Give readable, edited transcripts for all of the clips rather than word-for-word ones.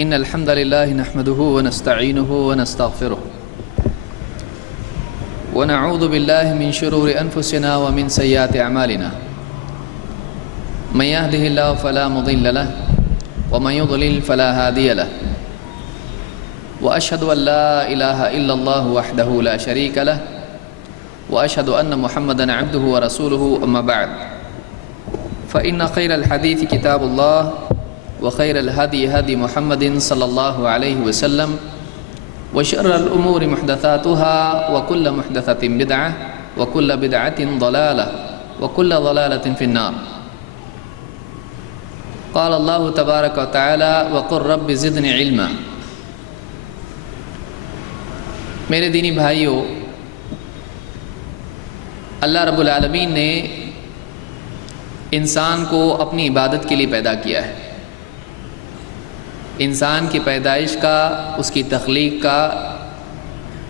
إن الحمد لله نحمده ونستعينه ونستغفره ونعوذ بالله من شرور أنفسنا ومن سيئات أعمالنا من يهده الله فلا مضل له ومن يضلل فلا هادي له وأشهد أن لا إله إلا الله وحده لا شريك له وأشهد أن محمدًا عبده ورسوله أما بعد فإن خير الحديث كتاب الله وخير الهدي هدي محمد صلى الله عليه وسلم وشر الأمور محدثاتها وكل محدثة بدعة وكل بدعة ضلالة وكل ضلالة في النار. قال الله تبارك وتعالى وقل رب زدني علما. میرے دینی بھائیوں، اللہ رب العالمین نے انسان کو اپنی عبادت کے لیے پیدا کیا ہے۔ انسان کی پیدائش کا، اس کی تخلیق کا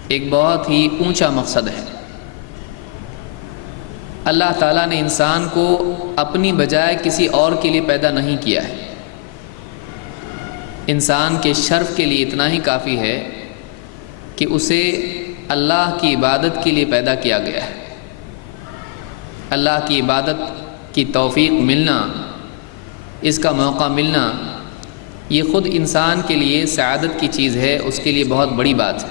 ایک بہت ہی اونچا مقصد ہے۔ اللہ تعالیٰ نے انسان کو اپنی بجائے کسی اور کے لیے پیدا نہیں کیا ہے۔ انسان کے شرف کے لیے اتنا ہی کافی ہے کہ اسے اللہ کی عبادت کے لیے پیدا کیا گیا ہے۔ اللہ کی عبادت کی توفیق ملنا، اس کا موقع ملنا، یہ خود انسان کے لیے سعادت کی چیز ہے، اس کے لیے بہت بڑی بات ہے۔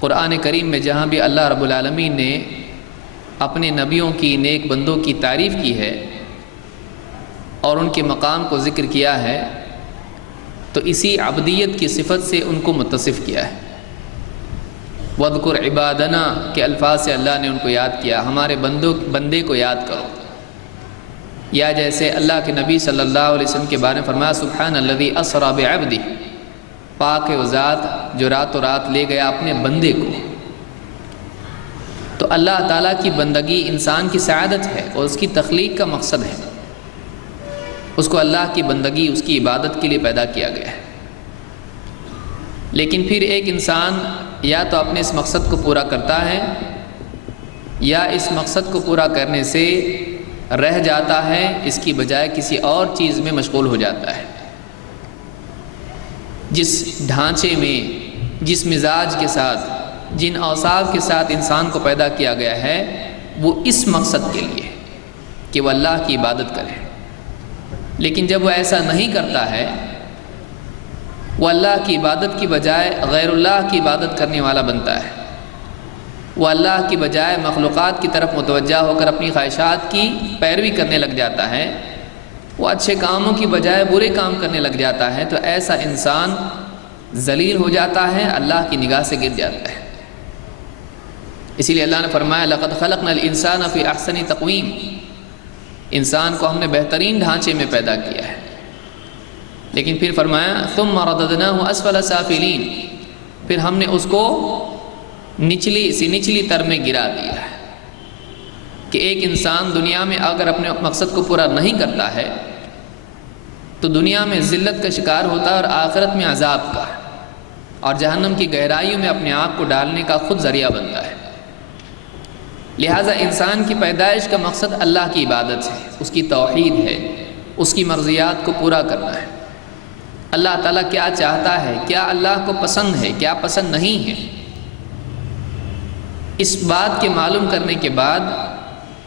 قرآن کریم میں جہاں بھی اللہ رب العالمین نے اپنے نبیوں کی، نیک بندوں کی تعریف کی ہے اور ان کے مقام کو ذکر کیا ہے، تو اسی عبدیت کی صفت سے ان کو متصف کیا ہے۔ وَاذْكُرْ عِبَادَنَا کے الفاظ سے اللہ نے ان کو یاد کیا، ہمارے بندے کو یاد کرو۔ یا جیسے اللہ کے نبی صلی اللہ علیہ وسلم کے بارے میں فرمایا سبحان الذی اسری بعبدہ، پاک ہے وہ ذات جو رات و رات لے گیا اپنے بندے کو۔ تو اللہ تعالیٰ کی بندگی انسان کی سعادت ہے اور اس کی تخلیق کا مقصد ہے۔ اس کو اللہ کی بندگی، اس کی عبادت کے لیے پیدا کیا گیا ہے۔ لیکن پھر ایک انسان یا تو اپنے اس مقصد کو پورا کرتا ہے یا اس مقصد کو پورا کرنے سے رہ جاتا ہے، اس کی بجائے کسی اور چیز میں مشغول ہو جاتا ہے۔ جس ڈھانچے میں، جس مزاج کے ساتھ، جن اوصاف کے ساتھ انسان کو پیدا کیا گیا ہے، وہ اس مقصد کے لیے کہ وہ اللہ کی عبادت کرے۔ لیکن جب وہ ایسا نہیں کرتا ہے، وہ اللہ کی عبادت کی بجائے غیر اللہ کی عبادت کرنے والا بنتا ہے، وہ اللہ کی بجائے مخلوقات کی طرف متوجہ ہو کر اپنی خواہشات کی پیروی کرنے لگ جاتا ہے، وہ اچھے کاموں کی بجائے برے کام کرنے لگ جاتا ہے، تو ایسا انسان ذلیل ہو جاتا ہے، اللہ کی نگاہ سے گر جاتا ہے۔ اسی لیے اللہ نے فرمایا لَقَدْ خَلَقْنَا الْإِنسَانَ فِي أَحْسَنِ تَقْوِيمٍ، انسان کو ہم نے بہترین ڈھانچے میں پیدا کیا ہے۔ لیکن پھر فرمایا ثُمَّ رَدَدْنَاهُ أَسْفَلَ سَافِلِينَ، پھر ہم نے اس کو نچلی تر میں گرا دیا ہے۔ کہ ایک انسان دنیا میں اگر اپنے مقصد کو پورا نہیں کرتا ہے تو دنیا میں ذلت کا شکار ہوتا ہے اور آخرت میں عذاب کا، اور جہنم کی گہرائیوں میں اپنے آپ کو ڈالنے کا خود ذریعہ بنتا ہے۔ لہٰذا انسان کی پیدائش کا مقصد اللہ کی عبادت ہے، اس کی توحید ہے، اس کی مرضیات کو پورا کرنا ہے۔ اللہ تعالیٰ کیا چاہتا ہے، کیا اللہ کو پسند ہے، کیا پسند نہیں ہے، اس بات کے معلوم کرنے کے بعد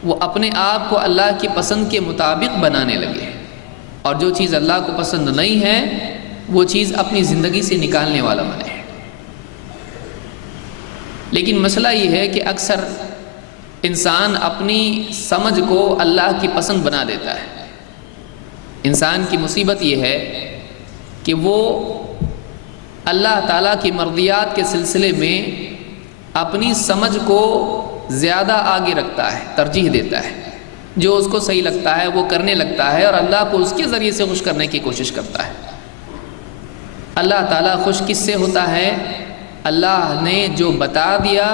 وہ اپنے آپ کو اللہ کی پسند کے مطابق بنانے لگے، اور جو چیز اللہ کو پسند نہیں ہے وہ چیز اپنی زندگی سے نکالنے والا بنے۔ لیکن مسئلہ یہ ہے کہ اکثر انسان اپنی سمجھ کو اللہ کی پسند بنا دیتا ہے۔ انسان کی مصیبت یہ ہے کہ وہ اللہ تعالیٰ کی مرضیات کے سلسلے میں اپنی سمجھ کو زیادہ آگے رکھتا ہے، ترجیح دیتا ہے، جو اس کو صحیح لگتا ہے وہ کرنے لگتا ہے، اور اللہ کو اس کے ذریعے سے خوش کرنے کی کوشش کرتا ہے۔ اللہ تعالیٰ خوش کس سے ہوتا ہے؟ اللہ نے جو بتا دیا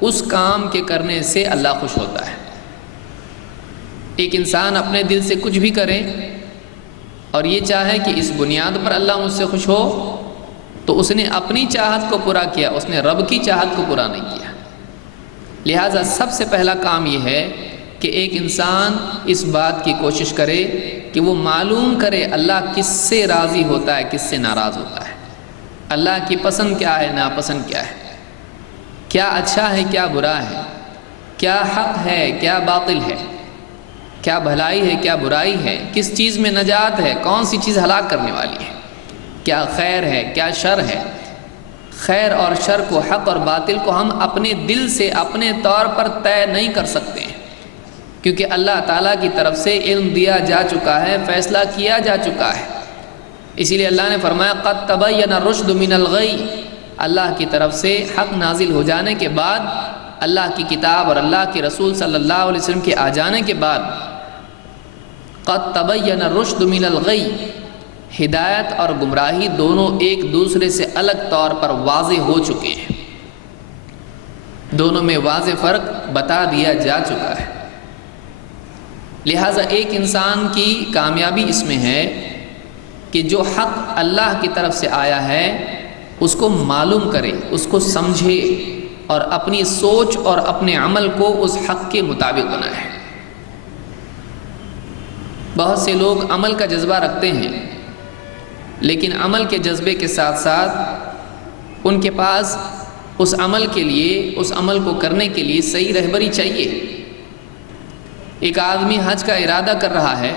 اس کام کے کرنے سے اللہ خوش ہوتا ہے۔ ایک انسان اپنے دل سے کچھ بھی کرے اور یہ چاہے کہ اس بنیاد پر اللہ مجھ سے خوش ہو، تو اس نے اپنی چاہت کو پورا کیا، اس نے رب کی چاہت کو پورا نہیں کیا۔ لہٰذا سب سے پہلا کام یہ ہے کہ ایک انسان اس بات کی کوشش کرے کہ وہ معلوم کرے اللہ کس سے راضی ہوتا ہے، کس سے ناراض ہوتا ہے، اللہ کی پسند کیا ہے، ناپسند کیا ہے، کیا اچھا ہے، کیا برا ہے، کیا حق ہے، کیا باطل ہے، کیا بھلائی ہے، کیا برائی ہے، کس چیز میں نجات ہے، کون سی چیز ہلاک کرنے والی ہے، کیا خیر ہے، کیا شر ہے۔ خیر اور شر کو، حق اور باطل کو ہم اپنے دل سے اپنے طور پر طے نہیں کر سکتے ہیں، کیونکہ اللہ تعالیٰ کی طرف سے علم دیا جا چکا ہے، فیصلہ کیا جا چکا ہے۔ اسی لیے اللہ نے فرمایا قد تبین الرشد من الغی، اللہ کی طرف سے حق نازل ہو جانے کے بعد، اللہ کی کتاب اور اللہ کے رسول صلی اللہ علیہ وسلم کے آ جانے کے بعد، قد تبین الرشد من الغی، ہدایت اور گمراہی دونوں ایک دوسرے سے الگ طور پر واضح ہو چکے ہیں، دونوں میں واضح فرق بتا دیا جا چکا ہے۔ لہٰذا ایک انسان کی کامیابی اس میں ہے کہ جو حق اللہ کی طرف سے آیا ہے اس کو معلوم کرے، اس کو سمجھے اور اپنی سوچ اور اپنے عمل کو اس حق کے مطابق بنائے۔ بہت سے لوگ عمل کا جذبہ رکھتے ہیں، لیکن عمل کے جذبے کے ساتھ ساتھ ان کے پاس اس عمل کے لیے، اس عمل کو کرنے کے لیے صحیح رہبری چاہیے۔ ایک آدمی حج کا ارادہ کر رہا ہے،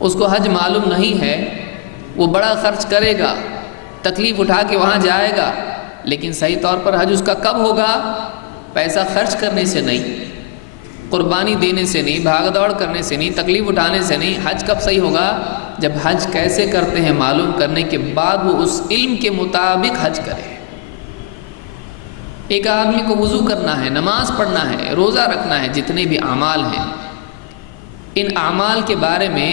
اس کو حج معلوم نہیں ہے، وہ بڑا خرچ کرے گا، تکلیف اٹھا کے وہاں جائے گا، لیکن صحیح طور پر حج اس کا کب ہوگا؟ پیسہ خرچ کرنے سے نہیں، قربانی دینے سے نہیں، بھاگ دوڑ کرنے سے نہیں، تکلیف اٹھانے سے نہیں۔ حج کب صحیح ہوگا؟ جب حج کیسے کرتے ہیں معلوم کرنے کے بعد وہ اس علم کے مطابق حج کرے۔ ایک آدمی کو وضو کرنا ہے، نماز پڑھنا ہے، روزہ رکھنا ہے، جتنے بھی اعمال ہیں، ان اعمال کے بارے میں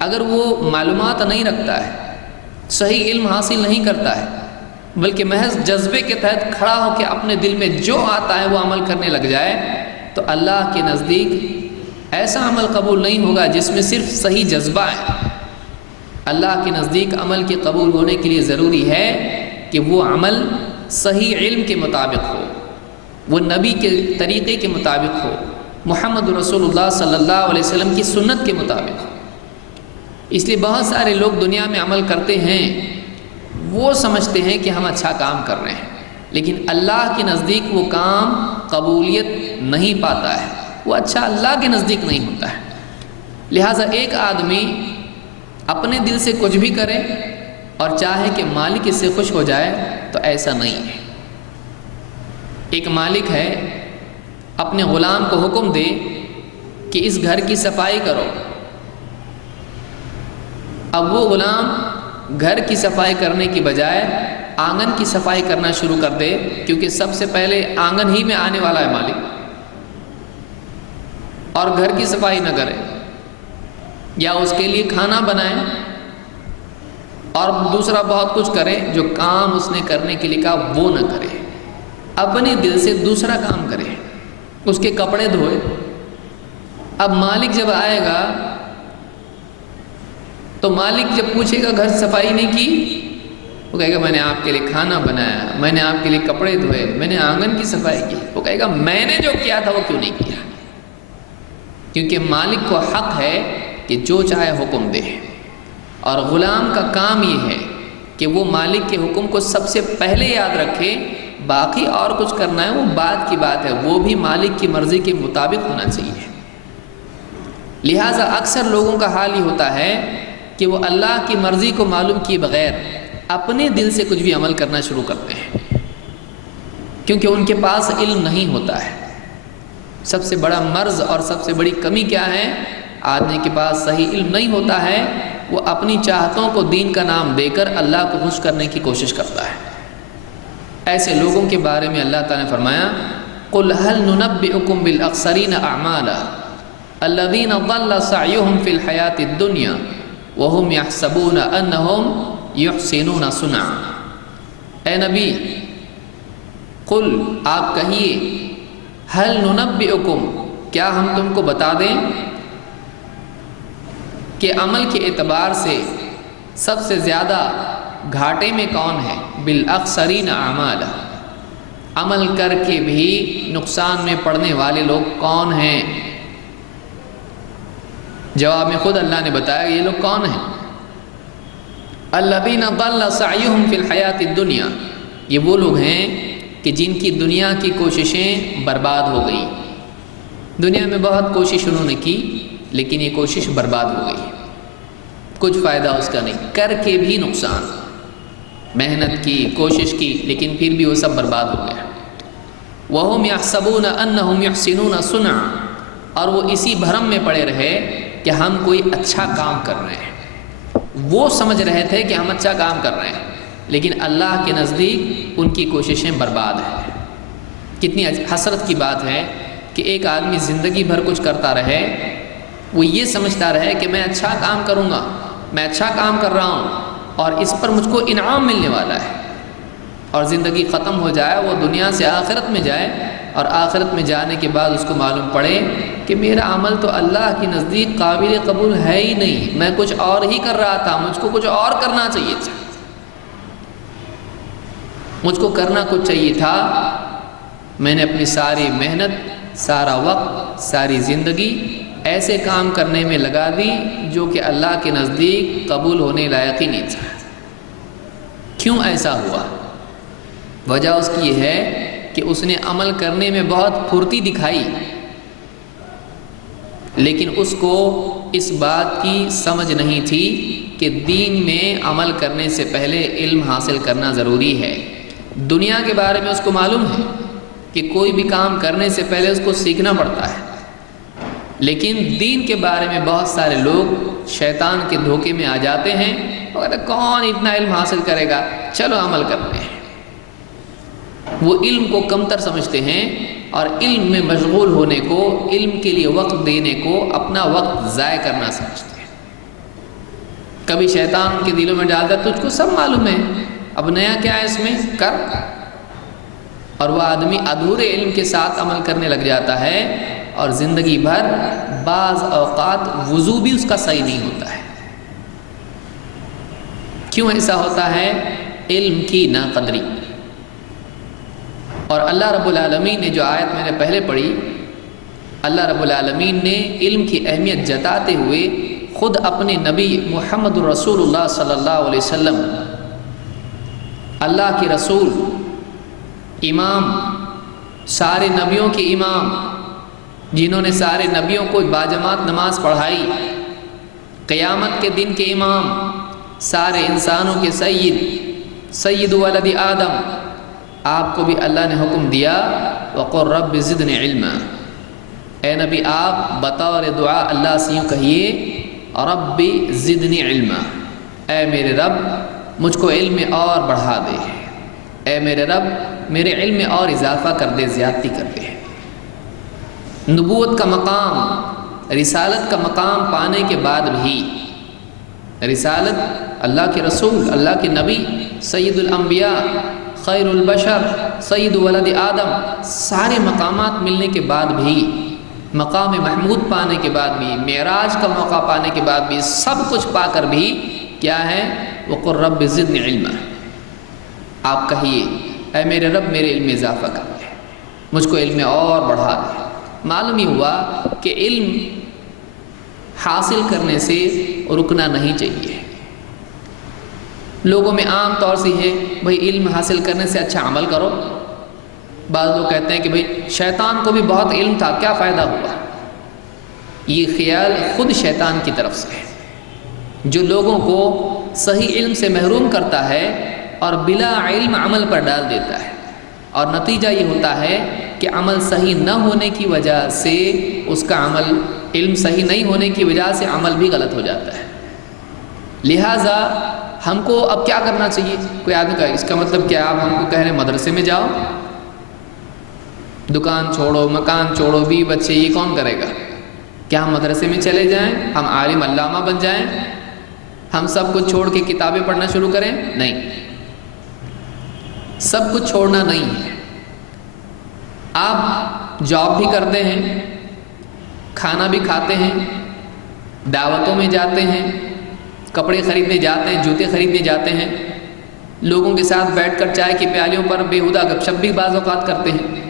اگر وہ معلومات نہیں رکھتا ہے، صحیح علم حاصل نہیں کرتا ہے، بلکہ محض جذبے کے تحت کھڑا ہو کے اپنے دل میں جو آتا ہے وہ عمل کرنے لگ جائے، تو اللہ کے نزدیک ایسا عمل قبول نہیں ہوگا جس میں صرف صحیح جذبہ ہے۔ اللہ کے نزدیک عمل کے قبول ہونے کے لیے ضروری ہے کہ وہ عمل صحیح علم کے مطابق ہو، وہ نبی کے طریقے کے مطابق ہو، محمد رسول اللہ صلی اللہ علیہ وسلم کی سنت کے مطابق ہو۔ اس لیے بہت سارے لوگ دنیا میں عمل کرتے ہیں، وہ سمجھتے ہیں کہ ہم اچھا کام کر رہے ہیں، لیکن اللہ کے نزدیک وہ کام قبولیت نہیں پاتا ہے، وہ اچھا اللہ کے نزدیک نہیں ہوتا ہے۔ لہٰذا ایک آدمی اپنے دل سے کچھ بھی کرے اور چاہے کہ مالک اس سے خوش ہو جائے تو ایسا نہیں ہے۔ ایک مالک ہے، اپنے غلام کو حکم دے کہ اس گھر کی صفائی کرو، اب وہ غلام گھر کی صفائی کرنے کی بجائے آنگن کی صفائی کرنا شروع کر دے، کیونکہ سب سے پہلے آنگن ہی میں آنے والا ہے مالک، اور گھر کی صفائی نہ کرے، یا اس کے لیے کھانا بنائے اور دوسرا بہت کچھ کرے، جو کام اس نے کرنے کے لیے کہا وہ نہ کرے، اپنے دل سے دوسرا کام کرے، اس کے کپڑے دھوئے۔ اب مالک جب آئے گا تو مالک جب پوچھے گا گھر صفائی نہیں کی، وہ کہے گا میں نے آپ کے لیے کھانا بنایا، میں نے آپ کے لیے کپڑے دھوئے، میں نے آنگن کی صفائی کی۔ وہ کہے گا میں نے جو کیا تھا وہ کیوں نہیں کیا؟ کیونکہ مالک کو حق ہے کہ جو چاہے حکم دے، اور غلام کا کام یہ ہے کہ وہ مالک کے حکم کو سب سے پہلے یاد رکھے، باقی اور کچھ کرنا ہے وہ بعد کی بات ہے، وہ بھی مالک کی مرضی کے مطابق ہونا چاہیے۔ لہٰذا اکثر لوگوں کا حال ہی ہوتا ہے کہ وہ اللہ کی مرضی کو معلوم کیے بغیر اپنے دل سے کچھ بھی عمل کرنا شروع کرتے ہیں، کیونکہ ان کے پاس علم نہیں ہوتا ہے۔ سب سے بڑا مرض اور سب سے بڑی کمی کیا ہے؟ آدمی کے پاس صحیح علم نہیں ہوتا ہے، وہ اپنی چاہتوں کو دین کا نام دے کر اللہ کو خوش کرنے کی کوشش کرتا ہے۔ ایسے لوگوں کے بارے میں اللہ تعالیٰ نے فرمایا قُلْ هَلْ نُنَبِّئُكُمْ بِالْأَخْسَرِينَ أَعْمَالًا الَّذِينَ ضَلَّ سَعْيُهُمْ فِي الْحَيَاةِ الدُّنْيَا وَهُمْ يَحْسَبُونَ أَنَّهُمْ يُحْسِنُونَ صُنْعًا۔ اے نبی قل، آپ کہیے، هَلْ نُنَبِّئُكُمْ، کیا ہم تم کو بتا دیں کہ عمل کے اعتبار سے سب سے زیادہ گھاٹے میں کون ہے؟ بالاخسرین اعمالا، عمل کر کے بھی نقصان میں پڑنے والے لوگ کون ہیں؟ جواب میں خود اللہ نے بتایا یہ لوگ کون ہیں؟ الذین ضل سعیہم فی الحیات الدنیا، یہ وہ لوگ ہیں کہ جن کی دنیا کی کوششیں برباد ہو گئی. دنیا میں بہت کوشش انہوں نے کی لیکن یہ کوشش برباد ہو گئی، کچھ فائدہ اس کا نہیں، کر کے بھی نقصان. محنت کی، کوشش کی، لیکن پھر بھی وہ سب برباد ہو گیا. وَهُمْ يَحْسَبُونَ أَنَّهُمْ يُحْسِنُونَ صُنْعًا، اور وہ اسی بھرم میں پڑے رہے کہ ہم کوئی اچھا کام کر رہے ہیں. وہ سمجھ رہے تھے کہ ہم اچھا کام کر رہے ہیں، لیکن اللہ کے نزدیک ان کی کوششیں برباد ہیں. کتنی حسرت کی بات ہے کہ ایک آدمی زندگی بھر کچھ کرتا رہے، وہ یہ سمجھتا رہے کہ میں اچھا کام کروں گا، میں اچھا کام کر رہا ہوں اور اس پر مجھ کو انعام ملنے والا ہے، اور زندگی ختم ہو جائے، وہ دنیا سے آخرت میں جائے اور آخرت میں جانے کے بعد اس کو معلوم پڑے کہ میرا عمل تو اللہ کے نزدیک قابل قبول ہے ہی نہیں، میں کچھ اور ہی کر رہا تھا، مجھ کو کچھ اور کرنا چاہیے تھا، مجھ کو کرنا کچھ چاہیے تھا. میں نے اپنی ساری محنت، سارا وقت، ساری زندگی ایسے کام کرنے میں لگا دی جو کہ اللہ کے نزدیک قبول ہونے لائق ہی نہیں تھا. کیوں ایسا ہوا؟ وجہ اس کی یہ ہے کہ اس نے عمل کرنے میں بہت پھرتی دکھائی، لیکن اس کو اس بات کی سمجھ نہیں تھی کہ دین میں عمل کرنے سے پہلے علم حاصل کرنا ضروری ہے. دنیا کے بارے میں اس کو معلوم ہے کہ کوئی بھی کام کرنے سے پہلے اس کو سیکھنا پڑتا ہے، لیکن دین کے بارے میں بہت سارے لوگ شیطان کے دھوکے میں آ جاتے ہیں اور کون اتنا علم حاصل کرے گا، چلو عمل کرتے ہیں. وہ علم کو کمتر سمجھتے ہیں اور علم میں مشغول ہونے کو، علم کے لیے وقت دینے کو اپنا وقت ضائع کرنا سمجھتے ہیں. کبھی شیطان کے دلوں میں ڈالتا تجھ کو سب معلوم ہے، اب نیا کیا ہے اس میں، کر. اور وہ آدمی ادھورے علم کے ساتھ عمل کرنے لگ جاتا ہے اور زندگی بھر بعض اوقات وضو بھی اس کا صحیح نہیں ہوتا ہے. کیوں ایسا ہوتا ہے؟ علم کی ناقدری. اور اللہ رب العالمین نے جو آیت میں نے پہلے پڑھی، اللہ رب العالمین نے علم کی اہمیت جتاتے ہوئے خود اپنے نبی محمد رسول اللہ صلی اللہ علیہ وسلم، اللہ کے رسول، امام، سارے نبیوں کے امام، جنہوں نے سارے نبیوں کو باجماعت نماز پڑھائی، قیامت کے دن کے امام، سارے انسانوں کے سید ولد آدم، آپ کو بھی اللہ نے حکم دیا وَقُلْ رَبِّ زِدْنِ عِلْمًا، اے نبی آپ بطور دعا اللہ سے یوں کہیے رَبِّ زِدْنِ عِلْمًا، اے میرے رب مجھ کو علم میں اور بڑھا دے، اے میرے رب میرے علم میں اور اضافہ کر دے، زیادتی کر دے. نبوت کا مقام، رسالت کا مقام پانے کے بعد بھی، رسالت، اللہ کے رسول، اللہ کے نبی، سید الانبیاء، خیر البشر، سید ولد آدم، سارے مقامات ملنے کے بعد بھی، مقام محمود پانے کے بعد بھی، معراج کا موقع پانے کے بعد بھی، سب کچھ پا کر بھی کیا ہے؟ وَقُلْ رَبِّ زِدْنِ عِلْمًا، آپ کہیے اے میرے رب میرے علم میں اضافہ کر دے، مجھ کو علم میں اور بڑھا دے. معلوم ہی ہوا کہ علم حاصل کرنے سے رکنا نہیں چاہیے. لوگوں میں عام طور سے ہے بھئی علم حاصل کرنے سے اچھا عمل کرو. بعض لوگ کہتے ہیں کہ بھئی شیطان کو بھی بہت علم تھا، کیا فائدہ ہوا؟ یہ خیال خود شیطان کی طرف سے ہے، جو لوگوں کو صحیح علم سے محروم کرتا ہے اور بلا علم عمل پر ڈال دیتا ہے، اور نتیجہ یہ ہوتا ہے کہ عمل صحیح نہ ہونے کی وجہ سے اس کا عمل، علم صحیح نہیں ہونے کی وجہ سے عمل بھی غلط ہو جاتا ہے. لہٰذا ہم کو اب کیا کرنا چاہیے؟ کوئی آدمی کہا اس کا مطلب کیا، آپ ہم کو کہہ رہے ہیں مدرسے میں جاؤ، دکان چھوڑو، مکان چھوڑو، بھی بچے، یہ کون کرے گا؟ کیا ہم مدرسے میں چلے جائیں، ہم عالم علامہ بن جائیں، ہم سب کچھ چھوڑ کے کتابیں پڑھنا شروع کریں؟ نہیں، سب کچھ چھوڑنا نہیں ہے. آپ جاب بھی کرتے ہیں، کھانا بھی کھاتے ہیں، دعوتوں میں جاتے ہیں، کپڑے خریدنے جاتے ہیں، جوتے خریدنے جاتے ہیں، لوگوں کے ساتھ بیٹھ کر چائے کی پیالیوں پر بیہودہ گپ شپ بھی بعض اوقات کرتے ہیں،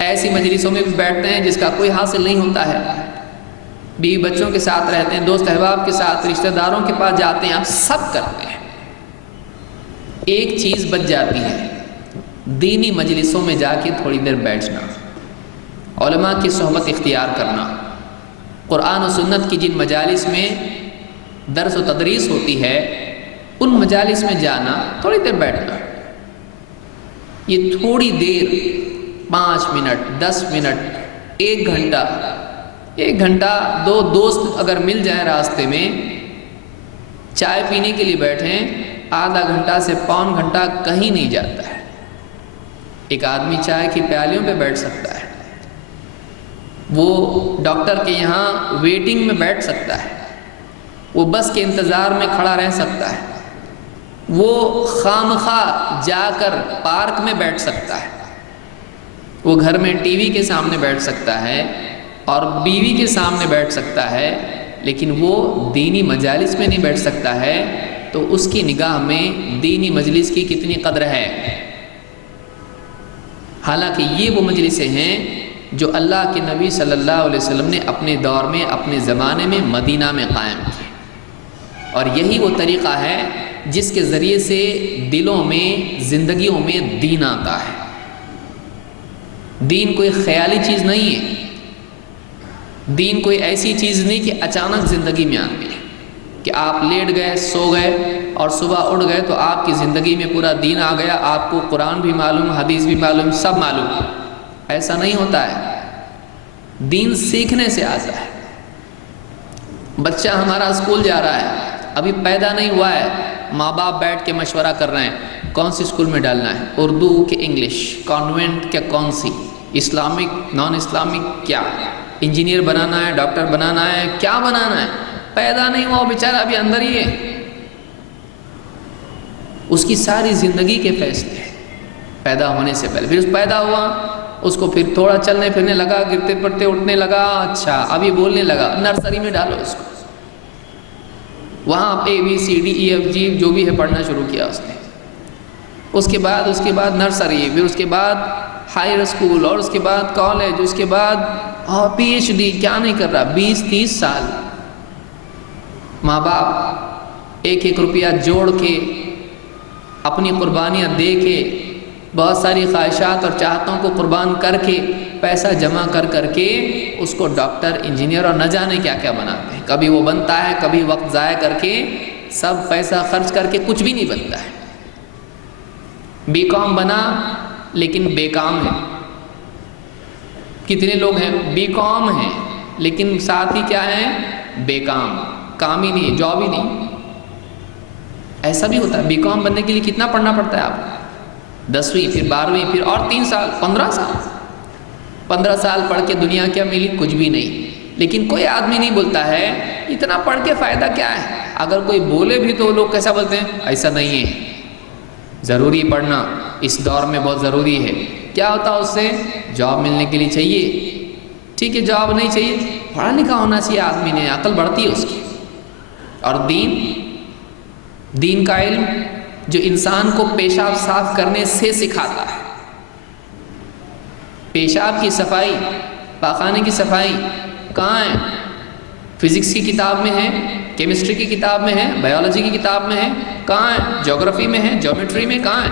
ایسی مجلسوں میں بھی بیٹھتے ہیں جس کا کوئی حاصل نہیں ہوتا ہے. بیوی بچوں کے ساتھ رہتے ہیں، دوست احباب کے ساتھ، رشتہ داروں کے پاس جاتے ہیں، آپ سب کرتے ہیں۔ ایک چیز بچ جاتی ہے، دینی مجلسوں میں جا کے تھوڑی دیر بیٹھنا، علماء کی صحبت اختیار کرنا، قرآن و سنت کی جن مجالس میں درس و تدریس ہوتی ہے ان مجالس میں جانا، تھوڑی دیر بیٹھنا۔ یہ تھوڑی دیر 5 منٹ 10 منٹ 1 گھنٹہ دو دوست اگر مل جائیں راستے میں، چائے پینے کے لیے بیٹھیں، آدھا گھنٹہ سے پون گھنٹہ کہیں نہیں جاتا ہے۔ ایک آدمی چائے کی پیالیوں پہ بیٹھ سکتا ہے، وہ ڈاکٹر کے یہاں ویٹنگ میں بیٹھ سکتا ہے، وہ بس کے انتظار میں کھڑا رہ سکتا ہے، وہ خامخواہ جا کر پارک میں بیٹھ سکتا ہے، وہ گھر میں ٹی وی کے سامنے بیٹھ سکتا ہے اور بیوی کے سامنے بیٹھ سکتا ہے، لیکن وہ دینی مجالس میں نہیں بیٹھ سکتا ہے، تو اس کی نگاہ میں دینی مجلس کی کتنی قدر ہے۔ حالانکہ یہ وہ مجلسیں ہیں جو اللہ کے نبی صلی اللہ علیہ وسلم نے اپنے دور میں، اپنے زمانے میں مدینہ میں قائم کی، اور یہی وہ طریقہ ہے جس کے ذریعے سے دلوں میں، زندگیوں میں دین آتا ہے۔ دین کوئی خیالی چیز نہیں ہے، دین کوئی ایسی چیز نہیں کہ اچانک زندگی میں آتی ہے، کہ آپ لیٹ گئے، سو گئے اور صبح اٹھ گئے تو آپ کی زندگی میں پورا دین آ گیا، آپ کو قرآن بھی معلوم، حدیث بھی معلوم، سب معلوم۔ ایسا نہیں ہوتا ہے، دین سیکھنے سے آتا ہے۔ بچہ ہمارا اسکول جا رہا ہے، ابھی پیدا نہیں ہوا ہے، ماں باپ بیٹھ کے مشورہ کر رہے ہیں کون سی اسکول میں ڈالنا ہے، اردو کہ انگلش، کانوینٹ کیا کون سی، اسلامک نان اسلامک، کیا انجینئر بنانا ہے، ڈاکٹر بنانا ہے، کیا بنانا ہے، پیدا نہیں ہوا، بیچارہ ابھی اندر ہی ہے۔ اس کی ساری زندگی کے فیصلے پیدا ہونے سے پہلے، پھر اس پیدا ہوا، اس کو پھر تھوڑا چلنے پھرنے لگا، گرتے پڑتے اٹھنے لگا، اچھا ابھی بولنے لگا، نرسری میں ڈالو اس کو، وہاں ABCDEFG جو بھی ہے پڑھنا شروع کیا اس نے، اس کے بعد نرسری، پھر اس کے بعد ہائر اسکول، اور اس کے بعد کالج، اس کے بعد PhD، کیا نہیں کر رہا، 20-30 سال ماں باپ 1-1 روپیہ جوڑ کے، اپنی قربانیاں دے کے، بہت ساری خواہشات اور چاہتوں کو قربان کر کے، پیسہ جمع کر کے اس کو ڈاکٹر، انجینئر اور نہ جانے کیا کیا بناتے ہیں۔ کبھی وہ بنتا ہے، کبھی وقت ضائع کر کے، سب پیسہ خرچ کر کے کچھ بھی نہیں بنتا ہے۔ BCom بنا لیکن بیکام ہے۔ کتنے لوگ ہیں BCom ہیں لیکن ساتھ ہی کیا ہے، بیکام، کام ہی نہیں، جاب ہی نہیں۔ ایسا بھی ہوتا ہے۔ BCom بننے کے لیے کتنا پڑھنا پڑتا ہے آپ کو، 10ویں، پھر 12ویں، پھر اور 3 سال، 15 سال پڑھ کے دنیا کیا ملی، کچھ بھی نہیں۔ لیکن کوئی آدمی نہیں بولتا ہے اتنا پڑھ کے فائدہ کیا ہے، اگر کوئی بولے بھی تو لوگ کیسا بولتے ہیں، ایسا نہیں ہے، ضروری پڑھنا اس دور میں بہت ضروری ہے۔ کیا ہوتا ہے اس سے، جاب ملنے کے لیے چاہیے، ٹھیک ہے جاب نہیں چاہیے، پڑھا لکھا ہونا چاہیے آدمی نے، عقل بڑھتی ہے اس کی۔ اور دین کا علم جو انسان کو پیشاب صاف کرنے سے سکھاتا ہے، پیشاب کی صفائی، پاخانے کی صفائی کہاں ہے، فزکس کی کتاب میں ہے، کیمسٹری کی کتاب میں ہے، بایولوجی کی کتاب میں ہے، کہاں ہے، جغرافی میں ہے، جیومیٹری میں کہاں ہے،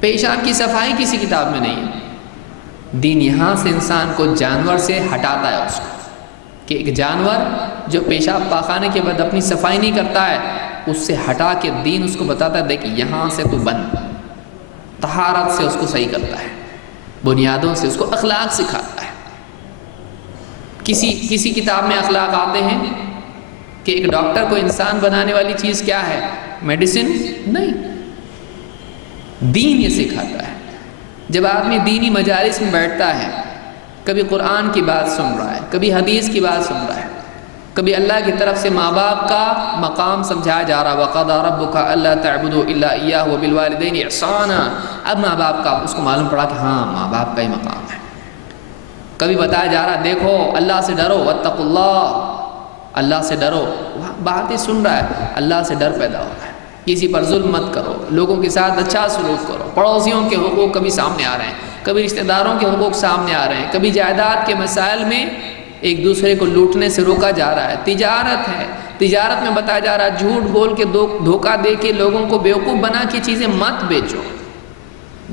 پیشاب کی صفائی کسی کتاب میں نہیں ہے۔ دین یہاں سے انسان کو جانور سے ہٹاتا ہے اس کو، کہ ایک جانور جو پیشاب پاخانے کے بعد اپنی صفائی نہیں کرتا ہے، اس سے ہٹا کے دین اس کو بتاتا ہے، دیکھ یہاں سے تو بن، طہارت سے اس کو صحیح کرتا ہے، بنیادوں سے اس کو اخلاق سکھاتا ہے۔ کسی کتاب میں اخلاق آتے ہیں کہ ایک ڈاکٹر کو انسان بنانے والی چیز کیا ہے، میڈیسن نہیں، دین یہ سکھاتا ہے۔ جب آدمی دینی مجالس میں بیٹھتا ہے، کبھی قرآن کی بات سن رہا ہے، کبھی حدیث کی بات سن رہا ہے، کبھی اللہ کی طرف سے ماں باپ کا مقام سمجھایا جا رہا، وَقَضَىٰ رَبُّكَ أَلَّا تَعْبُدُوا إِلَّا إِيَّاهُ وَبِالْوَالِدَيْنِ إِحْسَانًا۔ اب ماں باپ کا اس کو معلوم پڑا کہ ہاں ماں باپ کا ہی مقام ہے۔ کبھی بتایا جا رہا دیکھو اللہ سے ڈرو، وَاتَّقُوا اللَّهَ، اللہ سے ڈرو، بات ہی سن رہا ہے، اللہ سے ڈر پیدا ہو رہا ہے۔ کسی پر ظلم مت کرو، لوگوں کے ساتھ اچھا سلوک کرو، پڑوسیوں کے حقوق کبھی سامنے آ رہے ہیں، کبھی رشتہ داروں کے حقوق سامنے آ رہے ہیں، کبھی جائیداد کے مسائل میں ایک دوسرے کو لوٹنے سے روکا جا رہا ہے، تجارت ہے، تجارت میں بتایا جا رہا ہے جھوٹ بول کے دھوکہ دے کے لوگوں کو بیوقوف بنا کے چیزیں مت بیچو۔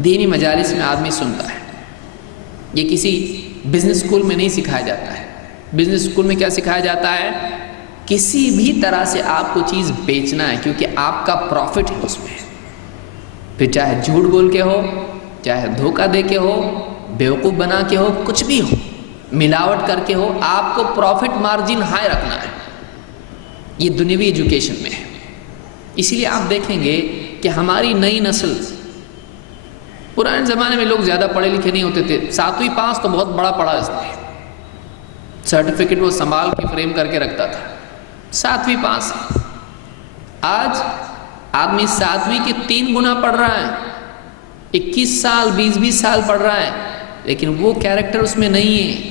دینی مجالس میں آدمی سنتا ہے، یہ کسی بزنس اسکول میں نہیں سکھایا جاتا ہے۔ بزنس اسکول میں کیا سکھایا جاتا ہے؟ کسی بھی طرح سے آپ کو چیز بیچنا ہے کیونکہ آپ کا پروفٹ ہے اس میں، پھر چاہے جھوٹ بول کے ہو، چاہے دھوکہ دے کے ہو، بیوقوف بنا کے ہو، کچھ بھی ہو، ملاوٹ کر کے ہو، آپ کو پروفٹ مارجن ہائی رکھنا ہے۔ یہ دنیوی ایجوکیشن میں ہے۔ اسی لیے آپ دیکھیں گے کہ ہماری نئی نسل، پرانے زمانے میں لوگ زیادہ پڑھے لکھے نہیں ہوتے تھے، 7ویں پاس تو بہت بڑا پڑھا اس نے، سرٹیفکیٹ وہ سنبھال کے فریم کر کے رکھتا تھا، 7ویں پاس۔ آج آدمی 7ویں کے 3 گنا پڑھ رہا ہے، 21 سال 20 سال پڑھ رہا ہے، لیکن وہ کیریکٹر اس میں نہیں ہے،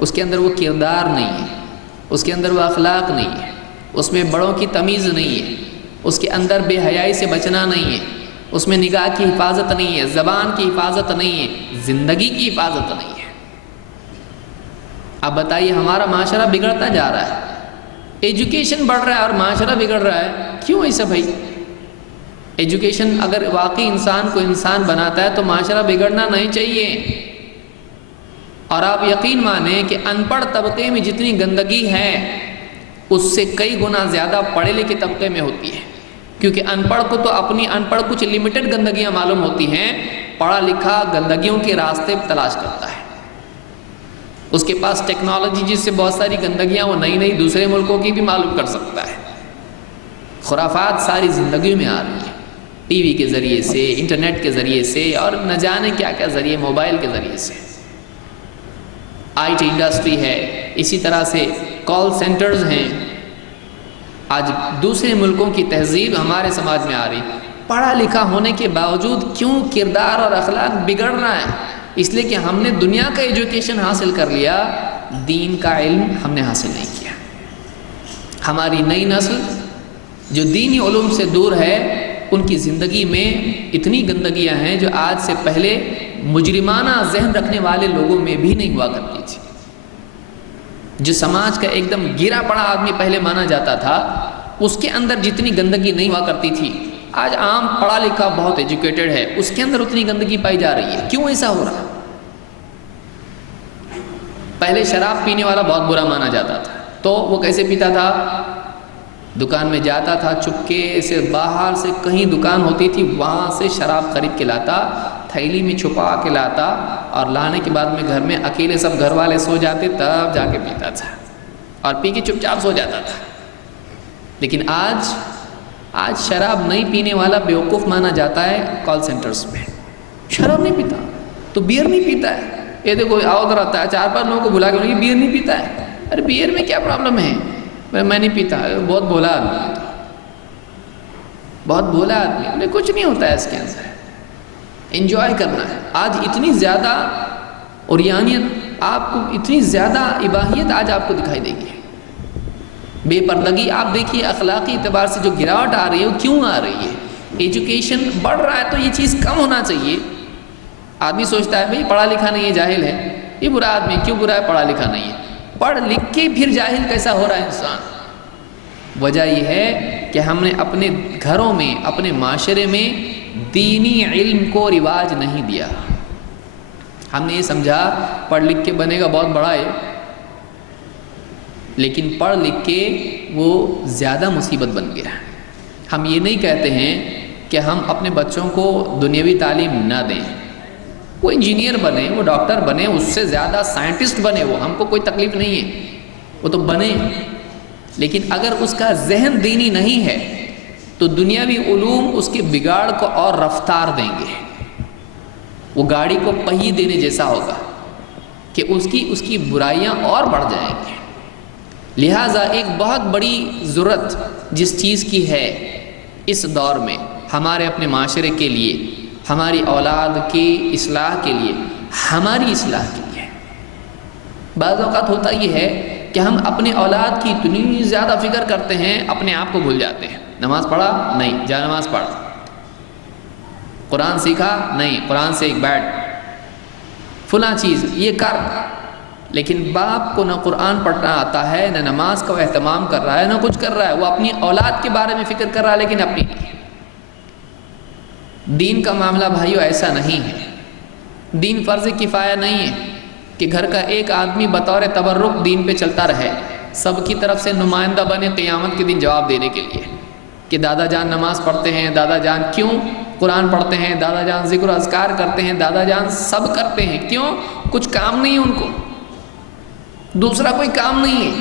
اس کے اندر وہ کردار نہیں ہے، اس کے اندر وہ اخلاق نہیں ہے، اس میں بڑوں کی تمیز نہیں ہے، اس کے اندر بے حیائی سے بچنا نہیں ہے، اس میں نگاہ کی حفاظت نہیں ہے، زبان کی حفاظت نہیں ہے، زندگی کی حفاظت نہیں ہے۔ اب بتائیے ہمارا معاشرہ بگڑتا جا رہا ہے، ایجوکیشن بڑھ رہا ہے اور معاشرہ بگڑ رہا ہے، کیوں ایسا بھائی؟ ایجوکیشن اگر واقعی انسان کو انسان بناتا ہے تو معاشرہ بگڑنا نہیں چاہیے۔ اور آپ یقین مانیں کہ ان پڑھ طبقے میں جتنی گندگی ہے اس سے کئی گنا زیادہ پڑھے لکھے طبقے میں ہوتی ہے، کیونکہ ان پڑھ کو تو اپنی ان پڑھ کچھ لمیٹڈ گندگیاں معلوم ہوتی ہیں، پڑھا لکھا گندگیوں کے راستے تلاش کرتا ہے، اس کے پاس ٹیکنالوجی جس سے بہت ساری گندگیاں وہ نئی نئی دوسرے ملکوں کی بھی معلوم کر سکتا ہے۔ خرافات ساری زندگیوں میں آ رہی ہیں، ٹی وی کے ذریعے سے، انٹرنیٹ کے ذریعے سے، اور نہ جانے کیا کیا ذریعے، موبائل کے ذریعے سے۔ آئی ٹی انڈسٹری ہے، اسی طرح سے کال سینٹرز ہیں۔ آج دوسرے ملکوں کی تہذیب ہمارے سماج میں آ رہی، پڑھا لکھا ہونے کے باوجود کیوں کردار اور اخلاق بگڑ رہا ہے؟ اس لیے کہ ہم نے دنیا کا ایجوکیشن حاصل کر لیا، دین کا علم ہم نے حاصل نہیں کیا۔ ہماری نئی نسل جو دینی علوم سے دور ہے، ان کی زندگی میں اتنی گندگیاں ہیں جو آج سے پہلے مجرمانہ ذہن رکھنے والے لوگوں میں بھی نہیں ہوا کرتی تھی۔ جو سماج کا ایک دم گرا پڑا آدمی پہلے مانا جاتا تھا، اس کے اندر جتنی گندگی نہیں ہوا کرتی تھی، آج عام پڑھا لکھا بہت ایجوکیٹڈ ہے، اس کے اندر اتنی گندگی پائی جا رہی ہے۔ کیوں ایسا ہو رہا؟ پہلے شراب پینے والا بہت برا مانا جاتا تھا، تو وہ کیسے پیتا تھا؟ دکان میں جاتا تھا، چپکے سے باہر سے کہیں دکان ہوتی تھی وہاں سے شراب خرید کے لاتا، تھیلی میں چھپا کے لاتا، اور لانے کے بعد میں گھر میں اکیلے سب گھر والے سو جاتے تب جا کے پیتا تھا، اور پی کے چپ چاپ سو جاتا تھا۔ لیکن آج شراب نہیں پینے والا بیوقوف مانا جاتا ہے کال سینٹرز میں۔ شراب نہیں پیتا تو بیئر نہیں پیتا ہے، یہ دیکھو آؤ ذرا 4-5 لوگوں کو بلا کے بیئر نہیں پیتا ہے، ارے بیئر میں کیا پرابلم ہے؟ میں نہیں پیتا، بہت بھولا آدمی ہے، بہت بھولا آدمی ہے، کچھ نہیں ہوتا ہے اس کے اندر، انجوائے کرنا ہے۔ آج اتنی زیادہ اوریانیت، آپ کو اتنی زیادہ اباحیت آج آپ کو دکھائی دے گی، بے پردگی۔ آپ دیکھیے اخلاقی اعتبار سے جو گراوٹ آ رہی ہے وہ کیوں آ رہی ہے؟ ایجوکیشن بڑھ رہا ہے تو یہ چیز کم ہونا چاہیے۔ آدمی سوچتا ہے بھئی پڑھا لکھا نہیں ہے، جاہل ہے، یہ برا آدمی ہے۔ کیوں برا ہے؟ پڑھا لکھا نہیں ہے۔ پڑھ لکھ کے پھر جاہل کیسا ہو رہا ہے انسان؟ وجہ یہ ہے کہ ہم نے اپنے گھروں میں، اپنے معاشرے میں دینی علم کو رواج نہیں دیا۔ ہم نے یہ سمجھا پڑھ لکھ کے بنے گا بہت بڑا ہے، لیکن پڑھ لکھ کے وہ زیادہ مصیبت بن گیا۔ ہم یہ نہیں کہتے ہیں کہ ہم اپنے بچوں کو دنیاوی تعلیم نہ دیں، وہ انجینئر بنے، وہ ڈاکٹر بنے، اس سے زیادہ سائنٹسٹ بنے، وہ ہم کو کوئی تکلیف نہیں ہے، وہ تو بنے، لیکن اگر اس کا ذہن دینی نہیں ہے تو دنیاوی علوم اس کے بگاڑ کو اور رفتار دیں گے، وہ گاڑی کو پہیے دینے جیسا ہوگا کہ اس کی برائیاں اور بڑھ جائیں گی۔ لہٰذا ایک بہت بڑی ضرورت جس چیز کی ہے اس دور میں ہمارے اپنے معاشرے کے لیے، ہماری اولاد کی اصلاح کے لیے، ہماری اصلاح کے لیے، بعض اوقات ہوتا یہ ہے کہ ہم اپنے اولاد کی اتنی زیادہ فکر کرتے ہیں اپنے آپ کو بھول جاتے ہیں۔ نماز پڑھا؟ نہیں، جا نماز پڑھ۔ قرآن سیکھا؟ نہیں، قرآن سے ایک بیٹھ، فلاں چیز یہ کر، لیکن باپ کو نہ قرآن پڑھنا آتا ہے، نہ نماز کا وہ اہتمام کر رہا ہے، نہ کچھ کر رہا ہے، وہ اپنی اولاد کے بارے میں فکر کر رہا ہے لیکن اپنی نہیں۔ دین کا معاملہ بھائیو ایسا نہیں ہے۔ دین فرض کفایہ نہیں ہے کہ گھر کا ایک آدمی بطور تبرک دین پہ چلتا رہے، سب کی طرف سے نمائندہ بنے قیامت کے دن جواب دینے کے لیے کہ دادا جان نماز پڑھتے ہیں، دادا جان کیوں قرآن پڑھتے ہیں، دادا جان ذکر و اذکار کرتے ہیں، دادا جان سب کرتے ہیں، کیوں؟ کچھ کام نہیں ان کو، دوسرا کوئی کام نہیں ہے۔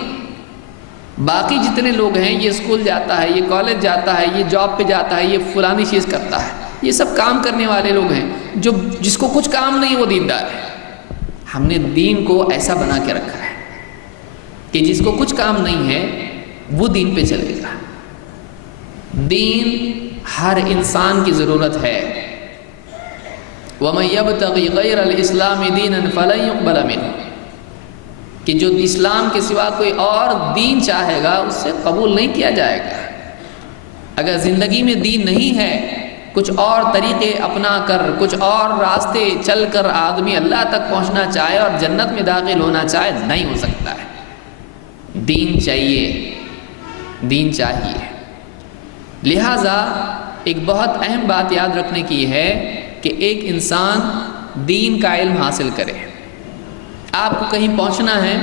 باقی جتنے لوگ ہیں، یہ اسکول جاتا ہے، یہ کالج جاتا ہے، یہ جاب پہ جاتا ہے، یہ فلانی چیز کرتا ہے، یہ سب کام کرنے والے لوگ ہیں۔ جس کو کچھ کام نہیں وہ دیندار ہے۔ ہم نے دین کو ایسا بنا کے رکھا ہے کہ جس کو کچھ کام نہیں ہے وہ دین پہ چلے گا۔ دین ہر انسان کی ضرورت ہے۔ وَمَن يَبْتَغِ غَيْرَ الْإِسْلَامِ دِينًا فَلَن يُقْبَلَ مِنْهُ، کہ جو اسلام کے سوا کوئی اور دین چاہے گا اس سے قبول نہیں کیا جائے گا۔ اگر زندگی میں دین نہیں ہے، کچھ اور طریقے اپنا کر، کچھ اور راستے چل کر آدمی اللہ تک پہنچنا چاہے اور جنت میں داخل ہونا چاہے، نہیں ہو سکتا ہے۔ دین چاہیے، دین چاہیے۔ لہٰذا ایک بہت اہم بات یاد رکھنے کی ہے کہ ایک انسان دین کا علم حاصل کرے۔ آپ کو کہیں پہنچنا ہے،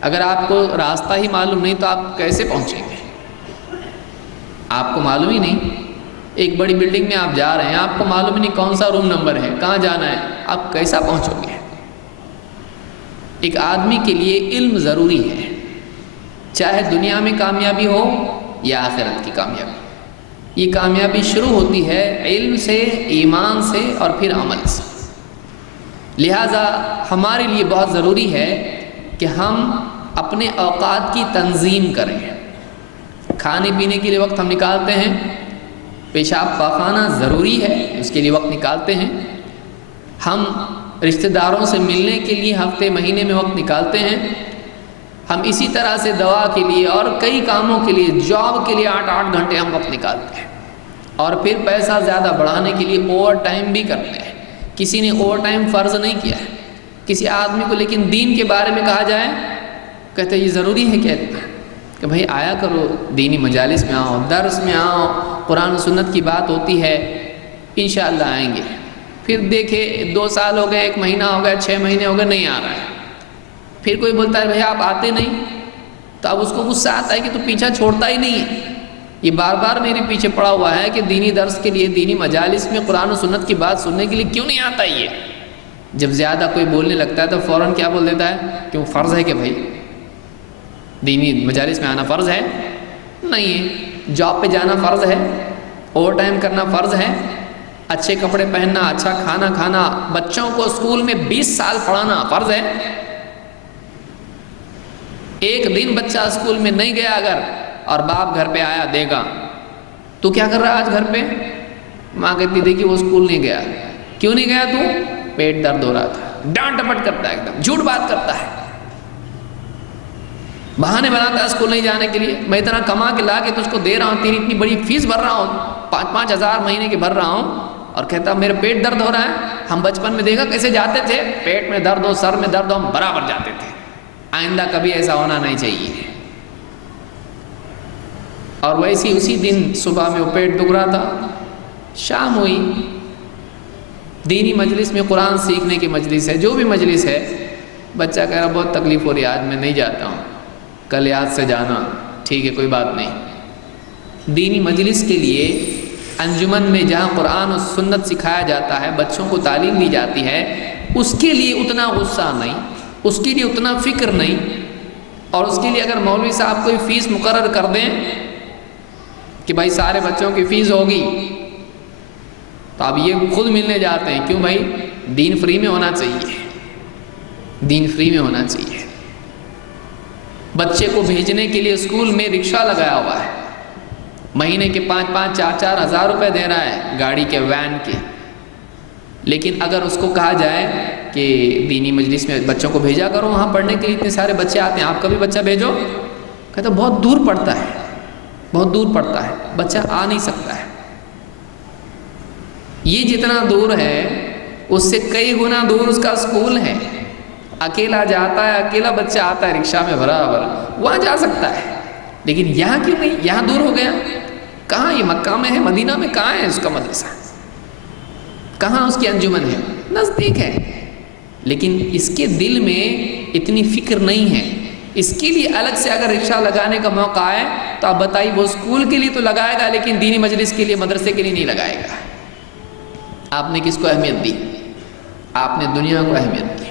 اگر آپ کو راستہ ہی معلوم نہیں تو آپ کیسے پہنچیں گے؟ آپ کو معلوم ہی نہیں۔ ایک بڑی بلڈنگ میں آپ جا رہے ہیں، آپ کو معلوم ہی نہیں کون سا روم نمبر ہے، کہاں جانا ہے، آپ کیسا پہنچو گے؟ ایک آدمی کے لیے علم ضروری ہے، چاہے دنیا میں کامیابی ہو یا آخرت کی کامیابی۔ یہ کامیابی شروع ہوتی ہے علم سے، ایمان سے اور پھر عمل سے۔ لہٰذا ہمارے لیے بہت ضروری ہے کہ ہم اپنے اوقات کی تنظیم کریں۔ کھانے پینے کے لیے وقت ہم نکالتے ہیں، پیشاب پاخانہ ضروری ہے، اس کے لیے وقت نکالتے ہیں۔ ہم رشتہ داروں سے ملنے کے لیے ہفتے مہینے میں وقت نکالتے ہیں۔ ہم اسی طرح سے دوا کے لیے اور کئی کاموں کے لیے، جاب کے لیے 8 گھنٹے ہم وقت نکالتے ہیں، اور پھر پیسہ زیادہ بڑھانے کے لیے اوور ٹائم بھی کرتے ہیں۔ کسی نے اوور ٹائم فرض نہیں کیا ہے کسی آدمی کو، لیکن دین کے بارے میں کہا جائے کہتے ہیں یہ ضروری ہے کہ بھائی آیا کرو، دینی مجالس میں آؤ، درس میں آؤ، قرآن و سنت کی بات ہوتی ہے، انشاءاللہ آئیں گے۔ پھر دیکھے 2 سال ہو گئے، 1 مہینہ ہو گیا، 6 مہینے ہو گئے، نہیں آ رہا ہے۔ پھر کوئی بولتا ہے بھائی آپ آتے نہیں، تو اب اس کو غصہ آتا ہے کہ تو پیچھا چھوڑتا ہی نہیں ہے، یہ بار بار میرے پیچھے پڑا ہوا ہے کہ دینی درس کے لیے، دینی مجالس میں قرآن و سنت کی بات سننے کے لیے کیوں نہیں آتا یہ؟ جب زیادہ کوئی بولنے لگتا ہے تو فوراً کیا بول دیتا ہے کہ وہ فرض ہے کہ بھائی دینی مجالس میں آنا فرض ہے؟ نہیں ہے۔ جاب پہ جانا فرض ہے، اوور ٹائم کرنا فرض ہے، اچھے کپڑے پہننا، اچھا کھانا کھانا، بچوں کو اسکول میں 20 سال پڑھانا فرض ہے۔ ایک دن بچہ اسکول میں نہیں گیا اگر، اور باپ گھر پہ آیا دے گا، تو کیا کر رہا ہے آج گھر پہ؟ ماں کہتی دیکھی وہ اسکول نہیں گیا۔ کیوں نہیں گیا تو؟ پیٹ درد ہو رہا تھا۔ ڈانٹ ڈپٹ کرتا ہے، ایک دم جھوٹ بات کرتا ہے، بہانے بناتا ہے اسکول نہیں جانے کے لیے۔ میں اتنا کما کے لا کے تجھ کو دے رہا ہوں، تیری اتنی بڑی فیس بھر رہا ہوں، 5-5 ہزار مہینے کے بھر رہا ہوں، اور کہتا میرے پیٹ درد ہو رہا ہے۔ ہم بچپن میں دیکھا کیسے جاتے تھے، پیٹ میں درد ہو، سر میں درد ہو، ہم برابر جاتے تھے۔ آئندہ کبھی ایسا ہونا نہیں چاہیے۔ اور ویسی اسی دن صبح میں وہ پیٹ دکھ رہا تھا، شام ہوئی، دینی مجلس میں قرآن سیکھنے کی مجلس ہے، جو بھی مجلس ہے، بچہ کہہ رہا بہت تکلیف ہو رہی ہے آج میں نہیں جاتا ہوں، کل یاد سے جانا، ٹھیک ہے کوئی بات نہیں۔ دینی مجلس کے لیے انجمن میں جہاں قرآن و سنت سکھایا جاتا ہے، بچوں کو تعلیم دی جاتی ہے، اس کے لیے اتنا غصہ نہیں، اس کے لیے اتنا فکر نہیں، اور اس کے لیے اگر مولوی صاحب کوئی فیس مقرر کر دیں کہ بھائی سارے بچوں کی فیس ہوگی، تو اب یہ خود ملنے جاتے ہیں۔ کیوں بھائی؟ دین فری میں ہونا چاہیے، دین فری میں ہونا چاہیے۔ بچے کو بھیجنے کے لیے اسکول میں رکشہ لگایا ہوا ہے، مہینے کے 5-5 4-4 ہزار روپے دے رہا ہے گاڑی کے، وین کے، لیکن اگر اس کو کہا جائے کہ دینی مجلس میں بچوں کو بھیجا کرو، وہاں پڑھنے کے لیے اتنے سارے بچے آتے ہیں، آپ کا بھی بچہ بھیجو، کہتا بہت دور پڑتا ہے، بہت دور پڑتا ہے، بچہ آ نہیں سکتا ہے۔ یہ جتنا دور ہے اس سے کئی گنا دور اس کا اسکول ہے۔ اکیلا جاتا ہے، اکیلا بچہ آتا ہے رکشہ میں برابر، وہاں جا سکتا ہے، لیکن یہاں کیوں نہیں؟ یہاں دور ہو گیا۔ کہاں؟ یہ مکہ میں ہے، مدینہ میں کہاں ہے اس کا مدرسہ؟ کہاں اس کی انجمن ہے؟ نزدیک ہے، لیکن اس کے دل میں اتنی فکر نہیں ہے۔ اس کے لیے الگ سے اگر رکشہ لگانے کا موقع آئے تو آپ بتائیے، وہ اسکول کے لیے تو لگائے گا لیکن دینی مجلس کے لیے، مدرسے کے لیے نہیں لگائے گا۔ آپ نے کس کو اہمیت دی؟ آپ نے دنیا کو اہمیت دی۔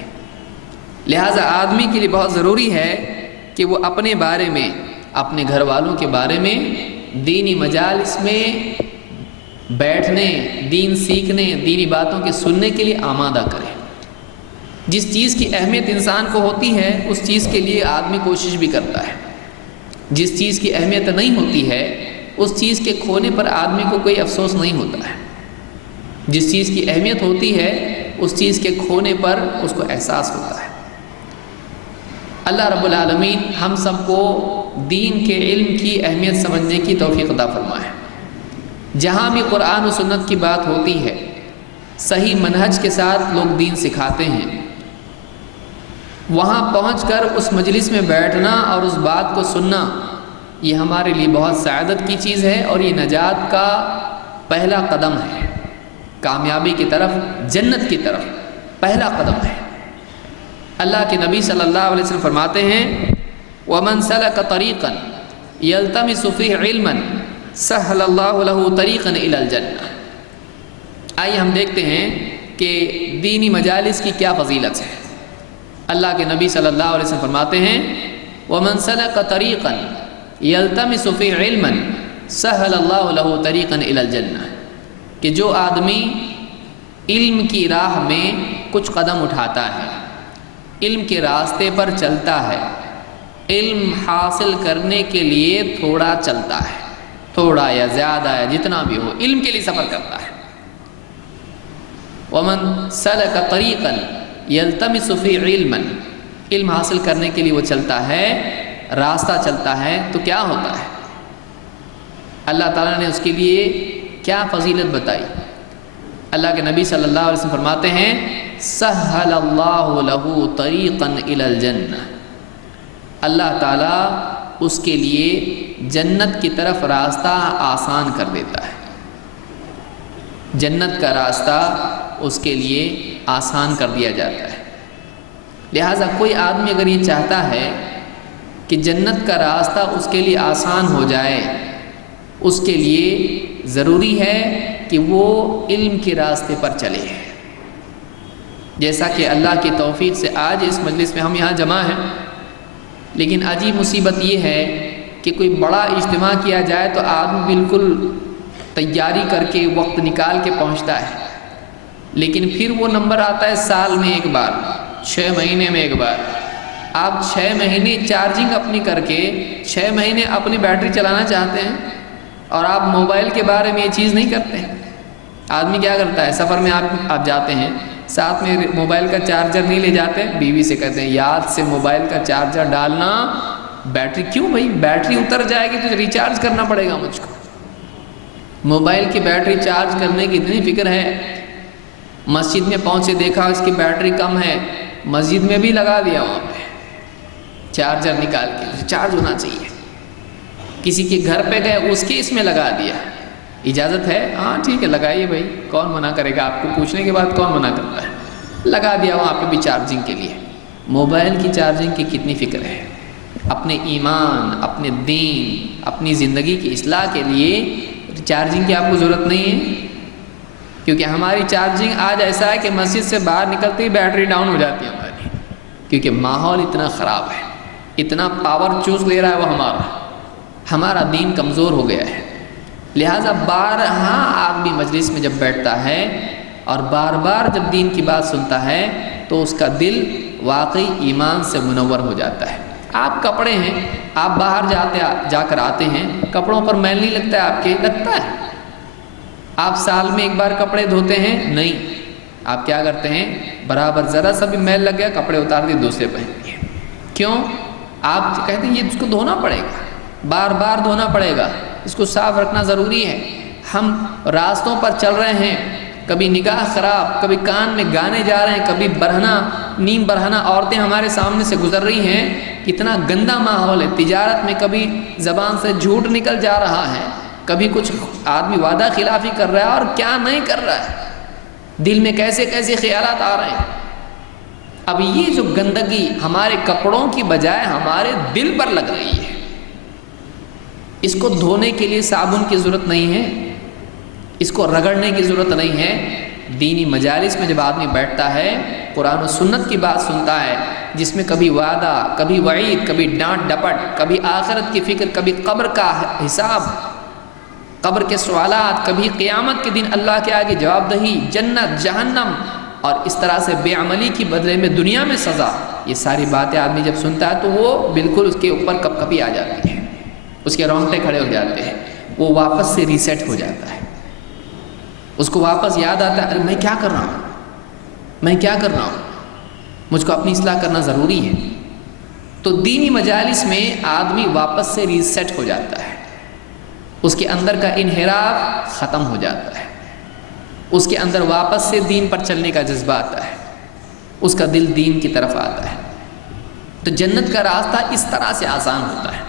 لہٰذا آدمی کے لیے بہت ضروری ہے کہ وہ اپنے بارے میں، اپنے گھر والوں کے بارے میں دینی مجالس میں بیٹھنے، دین سیکھنے، دینی باتوں کے سننے کے لیے آمادہ کرے۔ جس چیز کی اہمیت انسان کو ہوتی ہے اس چیز کے لیے آدمی کوشش بھی کرتا ہے، جس چیز کی اہمیت نہیں ہوتی ہے اس چیز کے کھونے پر آدمی کو کوئی افسوس نہیں ہوتا ہے، جس چیز کی اہمیت ہوتی ہے اس چیز کے کھونے پر اس کو احساس ہوتا ہے۔ اللہ رب العالمین ہم سب کو دین کے علم کی اہمیت سمجھنے کی توفیق عطا فرمائے۔ جہاں بھی قرآن و سنت کی بات ہوتی ہے، صحیح منہج کے ساتھ لوگ دین سکھاتے ہیں، وہاں پہنچ کر اس مجلس میں بیٹھنا اور اس بات کو سننا، یہ ہمارے لیے بہت سعادت کی چیز ہے، اور یہ نجات کا پہلا قدم ہے، کامیابی کی طرف، جنت کی طرف پہلا قدم ہے۔ اللہ کے نبی صلی اللہ علیہ وسلم فرماتے ہیں وَمَنْ سَلَكَ طَرِيقًا يَلْتَمِسُ فِيهِ عِلْمًا سَهَّلَ اللَّهُ لَهُ طَرِيقًا إِلَى الْجَنَّةِ۔ آئیے ہم دیکھتے ہیں کہ دینی مجالس کی کیا فضیلت ہے۔ اللہ کے نبی صلی اللہ علیہ وسلم فرماتے ہیں وَمَنْ سَلَكَ طَرِيقًا يَلْتَمِسُ فِيهِ عِلْمًا سَهَّلَ اللَّهُ لَهُ طَرِيقًا إِلَى الْجَنَّةِ، کہ جو آدمی علم کی راہ میں کچھ قدم اٹھاتا ہے، علم کے راستے پر چلتا ہے، علم حاصل کرنے کے لیے تھوڑا چلتا ہے، تھوڑا یا زیادہ یا جتنا بھی ہو، علم کے لیے سفر کرتا ہے۔ وَمَنْ سَلَكَ طَرِيقًا يَلْتَمِسُ فِيهِ عِلْمًا، علم حاصل کرنے کے لیے وہ چلتا ہے، راستہ چلتا ہے، تو کیا ہوتا ہے؟ اللہ تعالیٰ نے اس کے لیے کیا فضیلت بتائی؟ اللہ کے نبی صلی اللہ علیہ وسلم فرماتے ہیں سہل اللہ لہ طریقا الی الجنہ، اللہ تعالیٰ اس کے لیے جنت کی طرف راستہ آسان کر دیتا ہے، جنت کا راستہ اس کے لیے آسان کر دیا جاتا ہے۔ لہٰذا کوئی آدمی اگر یہ چاہتا ہے کہ جنت کا راستہ اس کے لیے آسان ہو جائے، اس کے لیے ضروری ہے کہ وہ علم کے راستے پر چلے۔ جیسا کہ اللہ کی توفیق سے آج اس مجلس میں ہم یہاں جمع ہیں، لیکن عجیب مصیبت یہ ہے کہ کوئی بڑا اجتماع کیا جائے تو آدمی بالکل تیاری کر کے وقت نکال کے پہنچتا ہے، لیکن پھر وہ نمبر آتا ہے سال میں ایک بار، 6 مہینے میں ایک بار۔ آپ 6 مہینے چارجنگ اپنی کر کے 6 مہینے اپنی بیٹری چلانا چاہتے ہیں، اور آپ موبائل کے بارے میں یہ چیز نہیں کرتے ہیں۔ آدمی کیا کرتا ہے، سفر میں آپ جاتے ہیں، ساتھ میں موبائل کا چارجر نہیں لے جاتے، بیوی سے کہتے ہیں یاد سے موبائل کا چارجر ڈالنا، بیٹری کیوں بھائی، بیٹری اتر جائے گی تو ریچارج کرنا پڑے گا مجھ کو۔ موبائل کی بیٹری چارج کرنے کی اتنی فکر ہے، مسجد میں پہنچے دیکھا اس کی بیٹری کم ہے، مسجد میں بھی لگا دیا وہاں پہ چارجر نکال کے، چارج ہونا چاہیے۔ کسی کے گھر پہ گئے، اس کے اس میں لگا دیا، اجازت ہے؟ ہاں ٹھیک ہے لگائیے بھائی، کون منع کرے گا، آپ کو پوچھنے کے بعد کون منع کرتا ہے، لگا دیا وہاں پہ بھی چارجنگ کے لیے۔ موبائل کی چارجنگ کی کتنی فکر ہے، اپنے ایمان، اپنے دین، اپنی زندگی کی اصلاح کے لیے چارجنگ کی آپ کو ضرورت نہیں ہے، کیونکہ ہماری چارجنگ آج ایسا ہے کہ مسجد سے باہر نکلتے ہی بیٹری ڈاؤن ہو جاتی ہے ہماری، کیونکہ ماحول اتنا خراب ہے، اتنا پاور چوس لے رہا ہے وہ ہمارا دین کمزور ہو گیا ہے۔ لہٰذا بارہا آدمی مجلس میں جب بیٹھتا ہے اور بار بار جب دین کی بات سنتا ہے تو اس کا دل واقعی ایمان سے منور ہو جاتا ہے۔ آپ کپڑے ہیں، آپ باہر جا کر آتے ہیں، کپڑوں پر میل نہیں لگتا ہے آپ کے؟ لگتا ہے۔ آپ سال میں ایک بار کپڑے دھوتے ہیں؟ نہیں، آپ کیا کرتے ہیں، برابر ذرا سا بھی میل لگ گیا کپڑے اتار دیے دوسرے پہن لیے۔ کیوں؟ آپ کہتے ہیں یہ اس کو دھونا پڑے گا، بار بار دھونا پڑے گا، اس کو صاف رکھنا ضروری ہے۔ ہم راستوں پر چل رہے ہیں، کبھی نگاہ خراب، کبھی کان میں گانے جا رہے ہیں، کبھی برہنہ نیم برہنہ عورتیں ہمارے سامنے سے گزر رہی ہیں، کتنا گندا ماحول ہے۔ تجارت میں کبھی زبان سے جھوٹ نکل جا رہا ہے، کبھی کچھ آدمی وعدہ خلافی کر رہا ہے اور کیا نہیں کر رہا ہے، دل میں کیسے کیسے خیالات آ رہے ہیں۔ اب یہ جو گندگی ہمارے کپڑوں کی بجائے ہمارے دل پر لگ رہی ہے، اس کو دھونے کے لیے صابن کی ضرورت نہیں ہے، اس کو رگڑنے کی ضرورت نہیں ہے۔ دینی مجالس میں جب آدمی بیٹھتا ہے، قرآن و سنت کی بات سنتا ہے، جس میں کبھی وعدہ، کبھی وعید، کبھی ڈانٹ ڈپٹ، کبھی آخرت کی فکر، کبھی قبر کا حساب، قبر کے سوالات، کبھی قیامت کے دن اللہ کے آگے جواب دہی، جنت، جہنم، اور اس طرح سے بے عملی کی بدلے میں دنیا میں سزا، یہ ساری باتیں آدمی جب سنتا ہے تو وہ بالکل اس کے اوپر کپ کپی آ جاتی ہے، اس کے رونگٹے کھڑے ہو جاتے ہیں، وہ واپس سے ریسیٹ ہو جاتا ہے، اس کو واپس یاد آتا ہے، ارے میں کیا کر رہا ہوں، میں کیا کر رہا ہوں، مجھ کو اپنی اصلاح کرنا ضروری ہے۔ تو دینی مجالس میں آدمی واپس سے ریسیٹ ہو جاتا ہے، اس کے اندر کا انحراف ختم ہو جاتا ہے، اس کے اندر واپس سے دین پر چلنے کا جذبہ آتا ہے، اس کا دل دین کی طرف آتا ہے۔ تو جنت کا راستہ اس طرح سے آسان ہوتا ہے،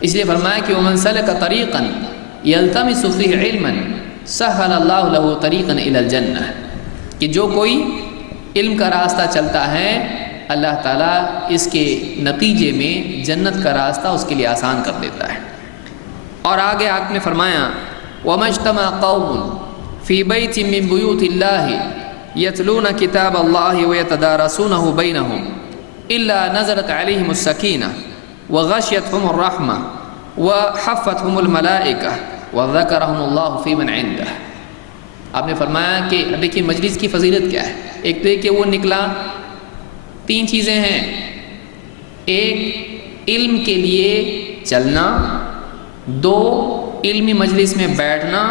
اس لیے فرمایا کہ وَمَنْ سَلَكَ طَرِيقًا يَلْتَمِسُ فِيهِ عِلْمًا سَهَّلَ اللَّهُ لَهُ طَرِيقًا إِلَى الْجَنَّةِ، کہ جو کوئی علم کا راستہ چلتا ہے، اللہ تعالیٰ اس کے نتیجے میں جنت کا راستہ اس کے لیے آسان کر دیتا ہے۔ اور آگے آپ نے فرمایا وَمَا اجْتَمَعَ قَوْمٌ فِي بَيْتٍ مِّن بُيُوتِ اللَّهِ يَتْلُونَ كِتَابَ اللَّهِ وَيَتَدَارَسُونَهُ بَيْنَهُمْ إِلَّا نَزَلَتْ عَلَيْهِمُ السَّكِينَةُ وَغَشِيَتْهُمُ الرَّحْمَةُ وَحَفَّتْهُمُ الْمَلَائِكَةُ وَذَكَرَهُمُ اللَّهُ فِي مَنْ عِندَهُ۔ آپ نے فرمایا کہ دیکھیے مجلس کی فضیلت کیا ہے۔ ایک تو کہ وہ نکلا، تین چیزیں ہیں، ایک علم کے لیے چلنا، دو علمی مجلس میں بیٹھنا،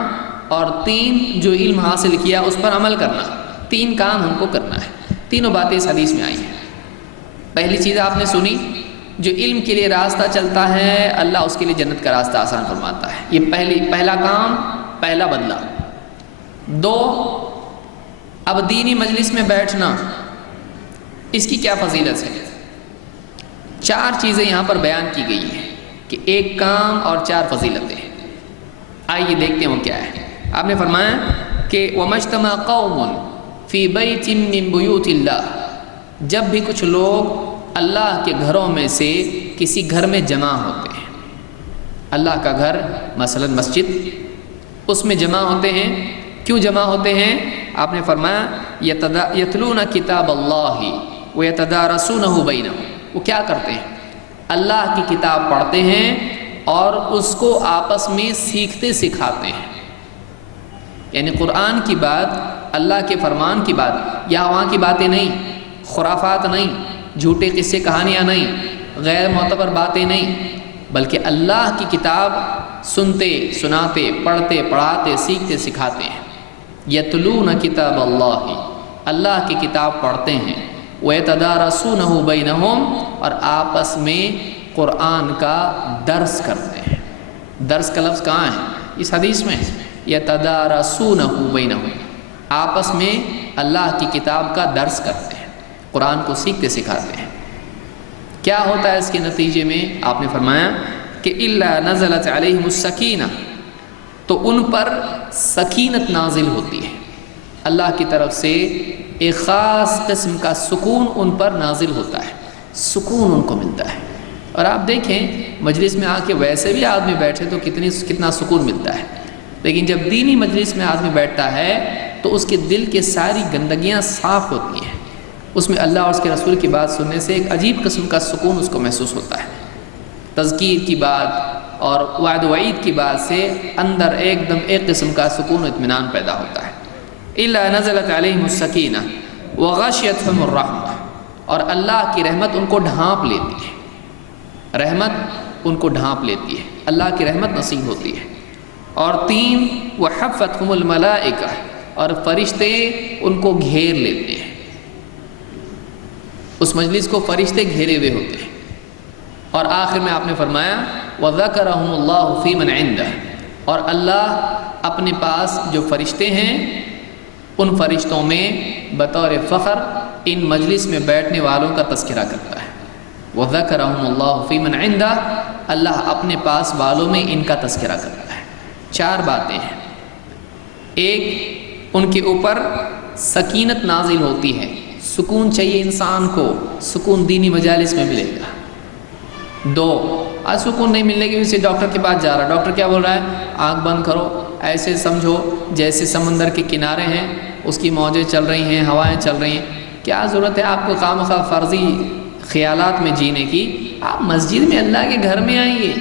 اور تین جو علم حاصل کیا اس پر عمل کرنا۔ تین کام ہم کو کرنا ہے، تینوں باتیں اس حدیث میں آئی ہیں۔ پہلی چیز آپ نے سنی، جو علم کے لیے راستہ چلتا ہے اللہ اس کے لیے جنت کا راستہ آسان فرماتا ہے، یہ پہلا کام، پہلا بدلہ۔ دو، اب دینی مجلس میں بیٹھنا، اس کی کیا فضیلت ہے؟ چار چیزیں یہاں پر بیان کی گئی ہیں کہ ایک کام اور چار فضیلتیں۔ آئیے دیکھتے ہیں وہ کیا ہے۔ آپ نے فرمایا کہ وَمَجْتَمَعَ قَوْمٌ فِي بَيْتٍ مِّن بُيُوتِ اللَّهِ، جب بھی کچھ لوگ اللہ کے گھروں میں سے کسی گھر میں جمع ہوتے ہیں، اللہ کا گھر مثلا مسجد، اس میں جمع ہوتے ہیں، کیوں جمع ہوتے ہیں؟ آپ نے فرمایا یتلون کتاب اللہ ویتدارسونہ بینہم، وہ کیا کرتے ہیں؟ اللہ کی کتاب پڑھتے ہیں اور اس کو آپس میں سیکھتے سکھاتے ہیں، یعنی قرآن کی بات، اللہ کے فرمان کی بات، یا وہاں کی باتیں نہیں، خرافات نہیں، جھوٹے قصے کہانیاں نہیں، غیر معتبر باتیں نہیں، بلکہ اللہ کی کتاب سنتے سناتے پڑھتے پڑھاتے سیکھتے سکھاتے ہیں۔ یتلون کتاب اللہ، اللہ کی کتاب پڑھتے ہیں، ویتدارسونہ بینہم، اور آپس میں قرآن کا درس کرتے ہیں۔ درس کا لفظ کہاں ہے؟ اس حدیث میں، یتدارسونہ بینہم، آپس میں اللہ کی کتاب کا درس کرتے ہیں، قرآن کو سیکھتے سکھاتے ہیں۔ کیا ہوتا ہے اس کے نتیجے میں؟ آپ نے فرمایا کہ الا نزلت علیہم السکینہ، تو ان پر سکینت نازل ہوتی ہے، اللہ کی طرف سے ایک خاص قسم کا سکون ان پر نازل ہوتا ہے، سکون ان کو ملتا ہے۔ اور آپ دیکھیں مجلس میں آ کے ویسے بھی آدمی بیٹھے تو کتنا سکون ملتا ہے، لیکن جب دینی مجلس میں آدمی بیٹھتا ہے تو اس کے دل کے ساری گندگیاں صاف ہوتی ہیں، اس میں اللہ اور اس کے رسول کی بات سننے سے ایک عجیب قسم کا سکون اس کو محسوس ہوتا ہے۔ تذکیر کی بات اور وعد وعید کی بات سے اندر ایک دم ایک قسم کا سکون و اطمینان پیدا ہوتا ہے۔ الا نزلت علیہم السکینہ وغشیتہم الرحمہ، اور اللہ کی رحمت ان کو ڈھانپ لیتی ہے، رحمت ان کو ڈھانپ لیتی ہے، اللہ کی رحمت نصیب ہوتی ہے۔ اور تین، وحفتہم الملائکہ، اور فرشتے ان کو گھیر لیتے ہیں، اس مجلس کو فرشتے گھیرے ہوئے ہوتے ہیں۔ اور آخر میں آپ نے فرمایا وَذَكَرَهُمُ اللَّهُ فِي مَنْ عِنْدَهُ، اور اللہ اپنے پاس جو فرشتے ہیں ان فرشتوں میں بطور فخر ان مجلس میں بیٹھنے والوں کا تذکرہ کرتا ہے۔ وَذَكَرَهُمُ اللَّهُ فِي مَنْ عِنْدَهُ، اللہ اپنے پاس والوں میں ان کا تذکرہ کرتا ہے۔ 4 باتیں ہیں۔ ایک، ان کے اوپر سکینت نازل ہوتی ہے، سکون چاہیے انسان کو، سکون دینی مجالس میں ملے گا۔ 2، سکون نہیں ملنے کی وجہ سے ڈاکٹر کے پاس جا رہا ہے، ڈاکٹر کیا بول رہا ہے؟ آنکھ بند کرو، ایسے سمجھو جیسے سمندر کے کنارے ہیں، اس کی موجیں چل رہی ہیں، ہوائیں چل رہی ہیں۔ کیا ضرورت ہے آپ کو خواہ فرضی خیالات میں جینے کی؟ آپ مسجد میں اللہ کے گھر میں آئیے۔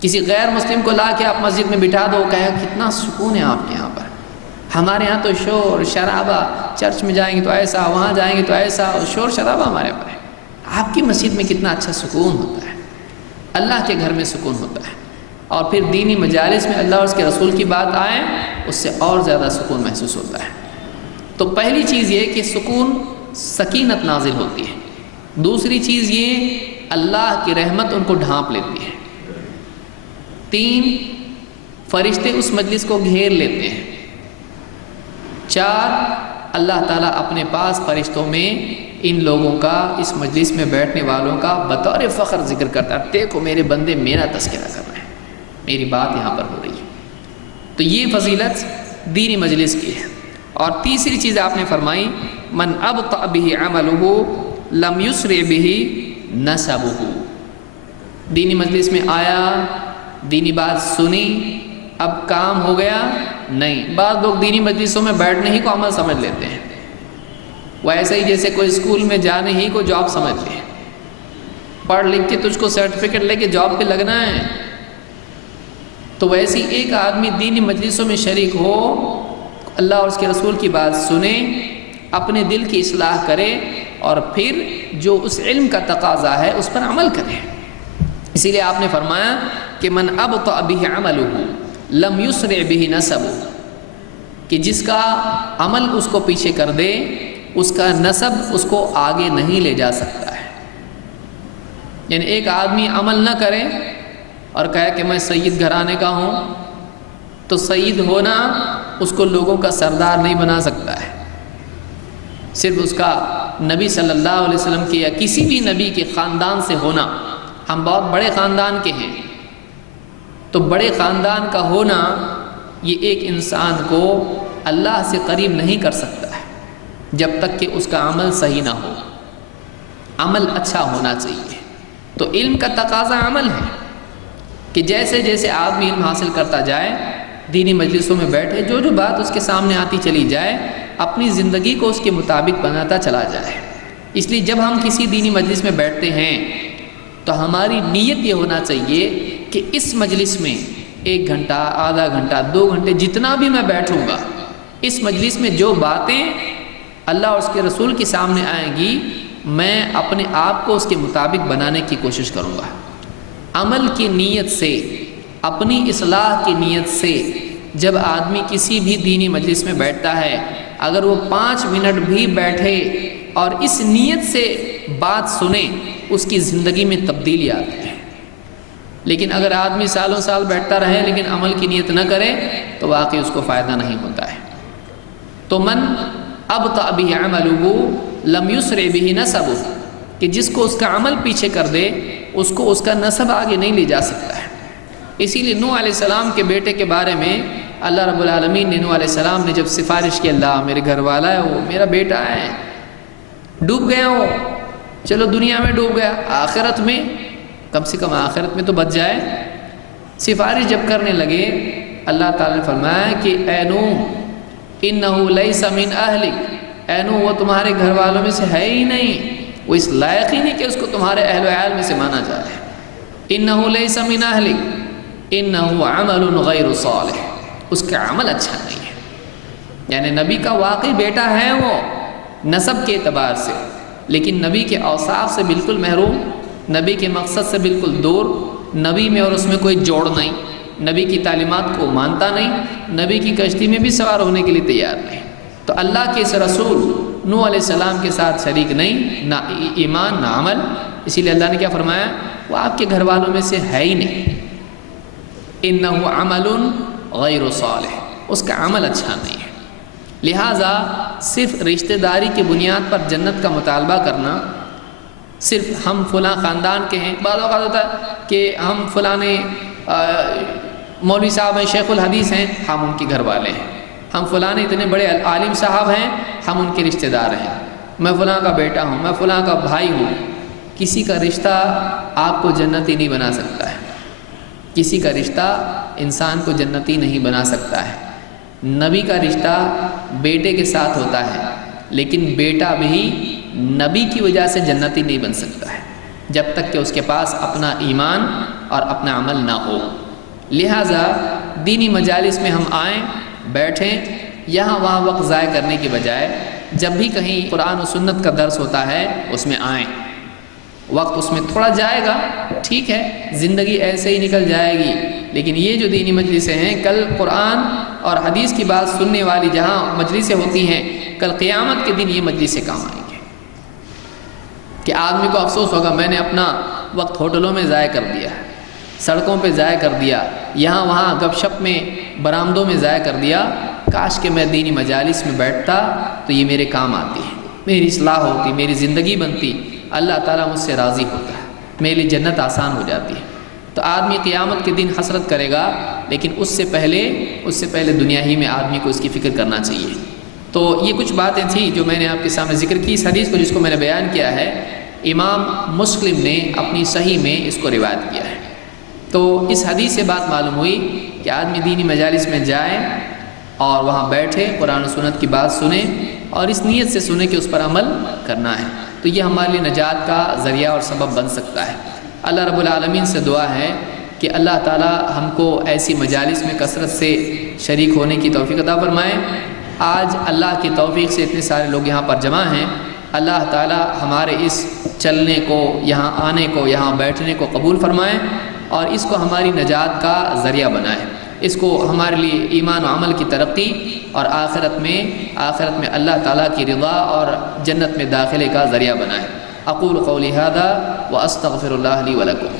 کسی غیر مسلم کو لا کے آپ مسجد میں بٹھا دو، کہے کتنا سکون ہے آپ کے یہاں پر۔ ہمارے ہاں تو شور شرابہ، چرچ میں جائیں گے تو ایسا، وہاں جائیں گے تو ایسا، اور شور شرابہ ہمارے پر ہے۔ آپ کی مسجد میں کتنا اچھا سکون ہوتا ہے، اللہ کے گھر میں سکون ہوتا ہے، اور پھر دینی مجالس میں اللہ اور اس کے رسول کی بات آئے، اس سے اور زیادہ سکون محسوس ہوتا ہے۔ تو پہلی چیز یہ کہ سکون، سکینت نازل ہوتی ہے۔ دوسری چیز یہ اللہ کی رحمت ان کو ڈھانپ لیتی ہے۔ 3، فرشتے اس مجلس کو گھیر لیتے ہیں۔ 4، اللہ تعالیٰ اپنے پاس فرشتوں میں ان لوگوں کا، اس مجلس میں بیٹھنے والوں کا بطور فخر ذکر کرتا ہے، دیکھو میرے بندے میرا تذکرہ کر رہے ہیں، میری بات یہاں پر ہو رہی ہے۔ تو یہ فضیلت دینی مجلس کی ہے۔ اور تیسری چیز آپ نے فرمائی، من ابطأ به عملہ لم یسرع به نسبہ۔ دینی مجلس میں آیا، دینی بات سنی، اب کام ہو گیا؟ نہیں۔ بعض لوگ دینی مجلسوں میں بیٹھنے ہی کو عمل سمجھ لیتے ہیں، وہ ایسے ہی جیسے کوئی اسکول میں جانے ہی کو جاب سمجھتے ہیں، پڑھ لکھ کے تجھ کو سرٹیفکیٹ لے کے جاب پہ لگنا ہے۔ تو ویسے ہی ایک آدمی دینی مجلسوں میں شریک ہو، اللہ اور اس کے رسول کی بات سنے، اپنے دل کی اصلاح کرے، اور پھر جو اس علم کا تقاضا ہے اس پر عمل کرے۔ اسی لیے آپ نے فرمایا کہ من ابطأ به عملہ لم یسرع به نسبہ، کہ جس کا عمل اس کو پیچھے کر دے، اس کا نسب اس کو آگے نہیں لے جا سکتا ہے۔ یعنی ایک آدمی عمل نہ کرے اور کہے کہ میں سید گھرانے کا ہوں، تو سید ہونا اس کو لوگوں کا سردار نہیں بنا سکتا ہے۔ صرف اس کا نبی صلی اللہ علیہ وسلم کے یا کسی بھی نبی کے خاندان سے ہونا، ہم بہت بڑے خاندان کے ہیں، تو بڑے خاندان کا ہونا یہ ایک انسان کو اللہ سے قریب نہیں کر سکتا ہے جب تک کہ اس کا عمل صحیح نہ ہو، عمل اچھا ہونا چاہیے۔ تو علم کا تقاضا عمل ہے کہ جیسے جیسے آدمی علم حاصل کرتا جائے، دینی مجلسوں میں بیٹھے، جو جو بات اس کے سامنے آتی چلی جائے، اپنی زندگی کو اس کے مطابق بناتا چلا جائے۔ اس لیے جب ہم کسی دینی مجلس میں بیٹھتے ہیں تو ہماری نیت یہ ہونا چاہیے کہ اس مجلس میں 1 گھنٹہ، آدھا گھنٹہ، 2 گھنٹے، جتنا بھی میں بیٹھوں گا، اس مجلس میں جو باتیں اللہ اور اس کے رسول کے سامنے آئیں گی، میں اپنے آپ کو اس کے مطابق بنانے کی کوشش کروں گا۔ عمل کی نیت سے، اپنی اصلاح کی نیت سے جب آدمی کسی بھی دینی مجلس میں بیٹھتا ہے، اگر وہ 5 منٹ بھی بیٹھے اور اس نیت سے بات سنے، اس کی زندگی میں تبدیلی آتی ہے۔ لیکن اگر آدمی سالوں سال بیٹھتا رہے لیکن عمل کی نیت نہ کرے تو واقعی اس کو فائدہ نہیں ہوتا ہے۔ تو من ابطأ به عملہ لم یسرع به نسبہ، کہ جس کو اس کا عمل پیچھے کر دے، اس کو اس کا نسب آگے نہیں لے جا سکتا ہے۔ اسی لیے نوح علیہ السلام کے بیٹے کے بارے میں اللہ رب العالمین نے، نوح علیہ السلام نے جب سفارش کی، اللہ میرے گھر والا ہے وہ، میرا بیٹا ہے، ڈوب گیا وہ، چلو دنیا میں ڈوب گیا، آخرت میں کم سے کم آخرت میں تو بچ جائے۔ سفارش جب کرنے لگے، اللہ تعالیٰ نے فرمایا کہ اے نوح انہ لیس من اہلک، اے نوح وہ تمہارے گھر والوں میں سے ہے ہی نہیں، وہ اس لائق ہی نہیں کہ اس کو تمہارے اہل و عیال میں سے مانا جائے۔ انہ لیس من اہلک انہ عمل غیر صالح، اس کا عمل اچھا نہیں ہے۔ یعنی نبی کا واقعی بیٹا ہے وہ نسب کے اعتبار سے، لیکن نبی کے اوصاف سے بالکل محروم، نبی کے مقصد سے بالکل دور، نبی میں اور اس میں کوئی جوڑ نہیں، نبی کی تعلیمات کو مانتا نہیں، نبی کی کشتی میں بھی سوار ہونے کے لیے تیار نہیں۔ تو اللہ کے اس رسول نوح علیہ السلام کے ساتھ شریک نہیں، نہ ایمان نہ عمل۔ اسی لیے اللہ نے کیا فرمایا، وہ آپ کے گھر والوں میں سے ہے ہی نہیں۔ انہ عمل غیر صالح، اس کا عمل اچھا نہیں ہے۔ لہٰذا صرف رشتہ داری کی بنیاد پر جنت کا مطالبہ کرنا، صرف ہم فلاں خاندان کے ہیں، بعض اوقات ہوتا ہے کہ ہم فلاں مولوی صاحب ہیں، شیخ الحدیث ہیں، ہم ان کے گھر والے ہیں، ہم فلاں اتنے بڑے عالم صاحب ہیں، ہم ان کے رشتہ دار ہیں، میں فلاں کا بیٹا ہوں، میں فلاں کا بھائی ہوں۔ کسی کا رشتہ آپ کو جنتی نہیں بنا سکتا ہے، کسی کا رشتہ انسان کو جنتی نہیں بنا سکتا ہے۔ نبی کا رشتہ بیٹے کے ساتھ ہوتا ہے، لیکن بیٹا بھی نبی کی وجہ سے جنتی نہیں بن سکتا ہے جب تک کہ اس کے پاس اپنا ایمان اور اپنا عمل نہ ہو۔ لہٰذا دینی مجالس میں ہم آئیں، بیٹھیں، یہاں وہاں وقت ضائع کرنے کی بجائے جب بھی کہیں قرآن و سنت کا درس ہوتا ہے اس میں آئیں۔ وقت اس میں تھوڑا جائے گا، ٹھیک ہے، زندگی ایسے ہی نکل جائے گی، لیکن یہ جو دینی مجلسیں ہیں، کل قرآن اور حدیث کی بات سننے والی جہاں مجلسیں ہوتی ہیں، کل قیامت کے دن یہ مجلسیں کام آئیں گے کہ آدمی کو افسوس ہوگا میں نے اپنا وقت ہوٹلوں میں ضائع کر دیا، سڑکوں پہ ضائع کر دیا، یہاں وہاں گپ شپ میں برآمدوں میں ضائع کر دیا، کاش کہ میں دینی مجالس میں بیٹھتا تو یہ میرے کام آتی ہے، میری اصلاح ہوتی، میری زندگی بنتی، اللہ تعالیٰ مجھ سے راضی ہوتا ہے، میرے لیے جنت آسان ہو جاتی ہے۔ تو آدمی قیامت کے دن حسرت کرے گا، لیکن اس سے پہلے دنیا ہی میں آدمی کو اس کی فکر کرنا چاہیے۔ تو یہ کچھ باتیں تھیں جو میں نے آپ کے سامنے ذکر کی۔ اس حدیث کو جس کو میں نے بیان کیا ہے، امام مسلم نے اپنی صحیح میں اس کو روایت کیا ہے۔ تو اس حدیث سے بات معلوم ہوئی کہ آدمی دینی مجالس میں جائے اور وہاں بیٹھے، قرآن و سنت کی بات سنیں اور اس نیت سے سنیں کہ اس پر عمل کرنا ہے، تو یہ ہمارے لیے نجات کا ذریعہ اور سبب بن سکتا ہے۔ اللہ رب العالمین سے دعا ہے کہ اللہ تعالی ہم کو ایسی مجالس میں کثرت سے شریک ہونے کی توفیق عطا فرمائے۔ آج اللہ کی توفیق سے اتنے سارے لوگ یہاں پر جمع ہیں، اللہ تعالی ہمارے اس چلنے کو، یہاں آنے کو، یہاں بیٹھنے کو قبول فرمائے اور اس کو ہماری نجات کا ذریعہ بنائے، اس کو ہمارے لیے ایمان و عمل کی ترقی اور آخرت میں اللہ تعالیٰ کی رضا اور جنت میں داخلے کا ذریعہ بنائے۔ اقول قولی ھذا واستغفر اللہ لی ولکم۔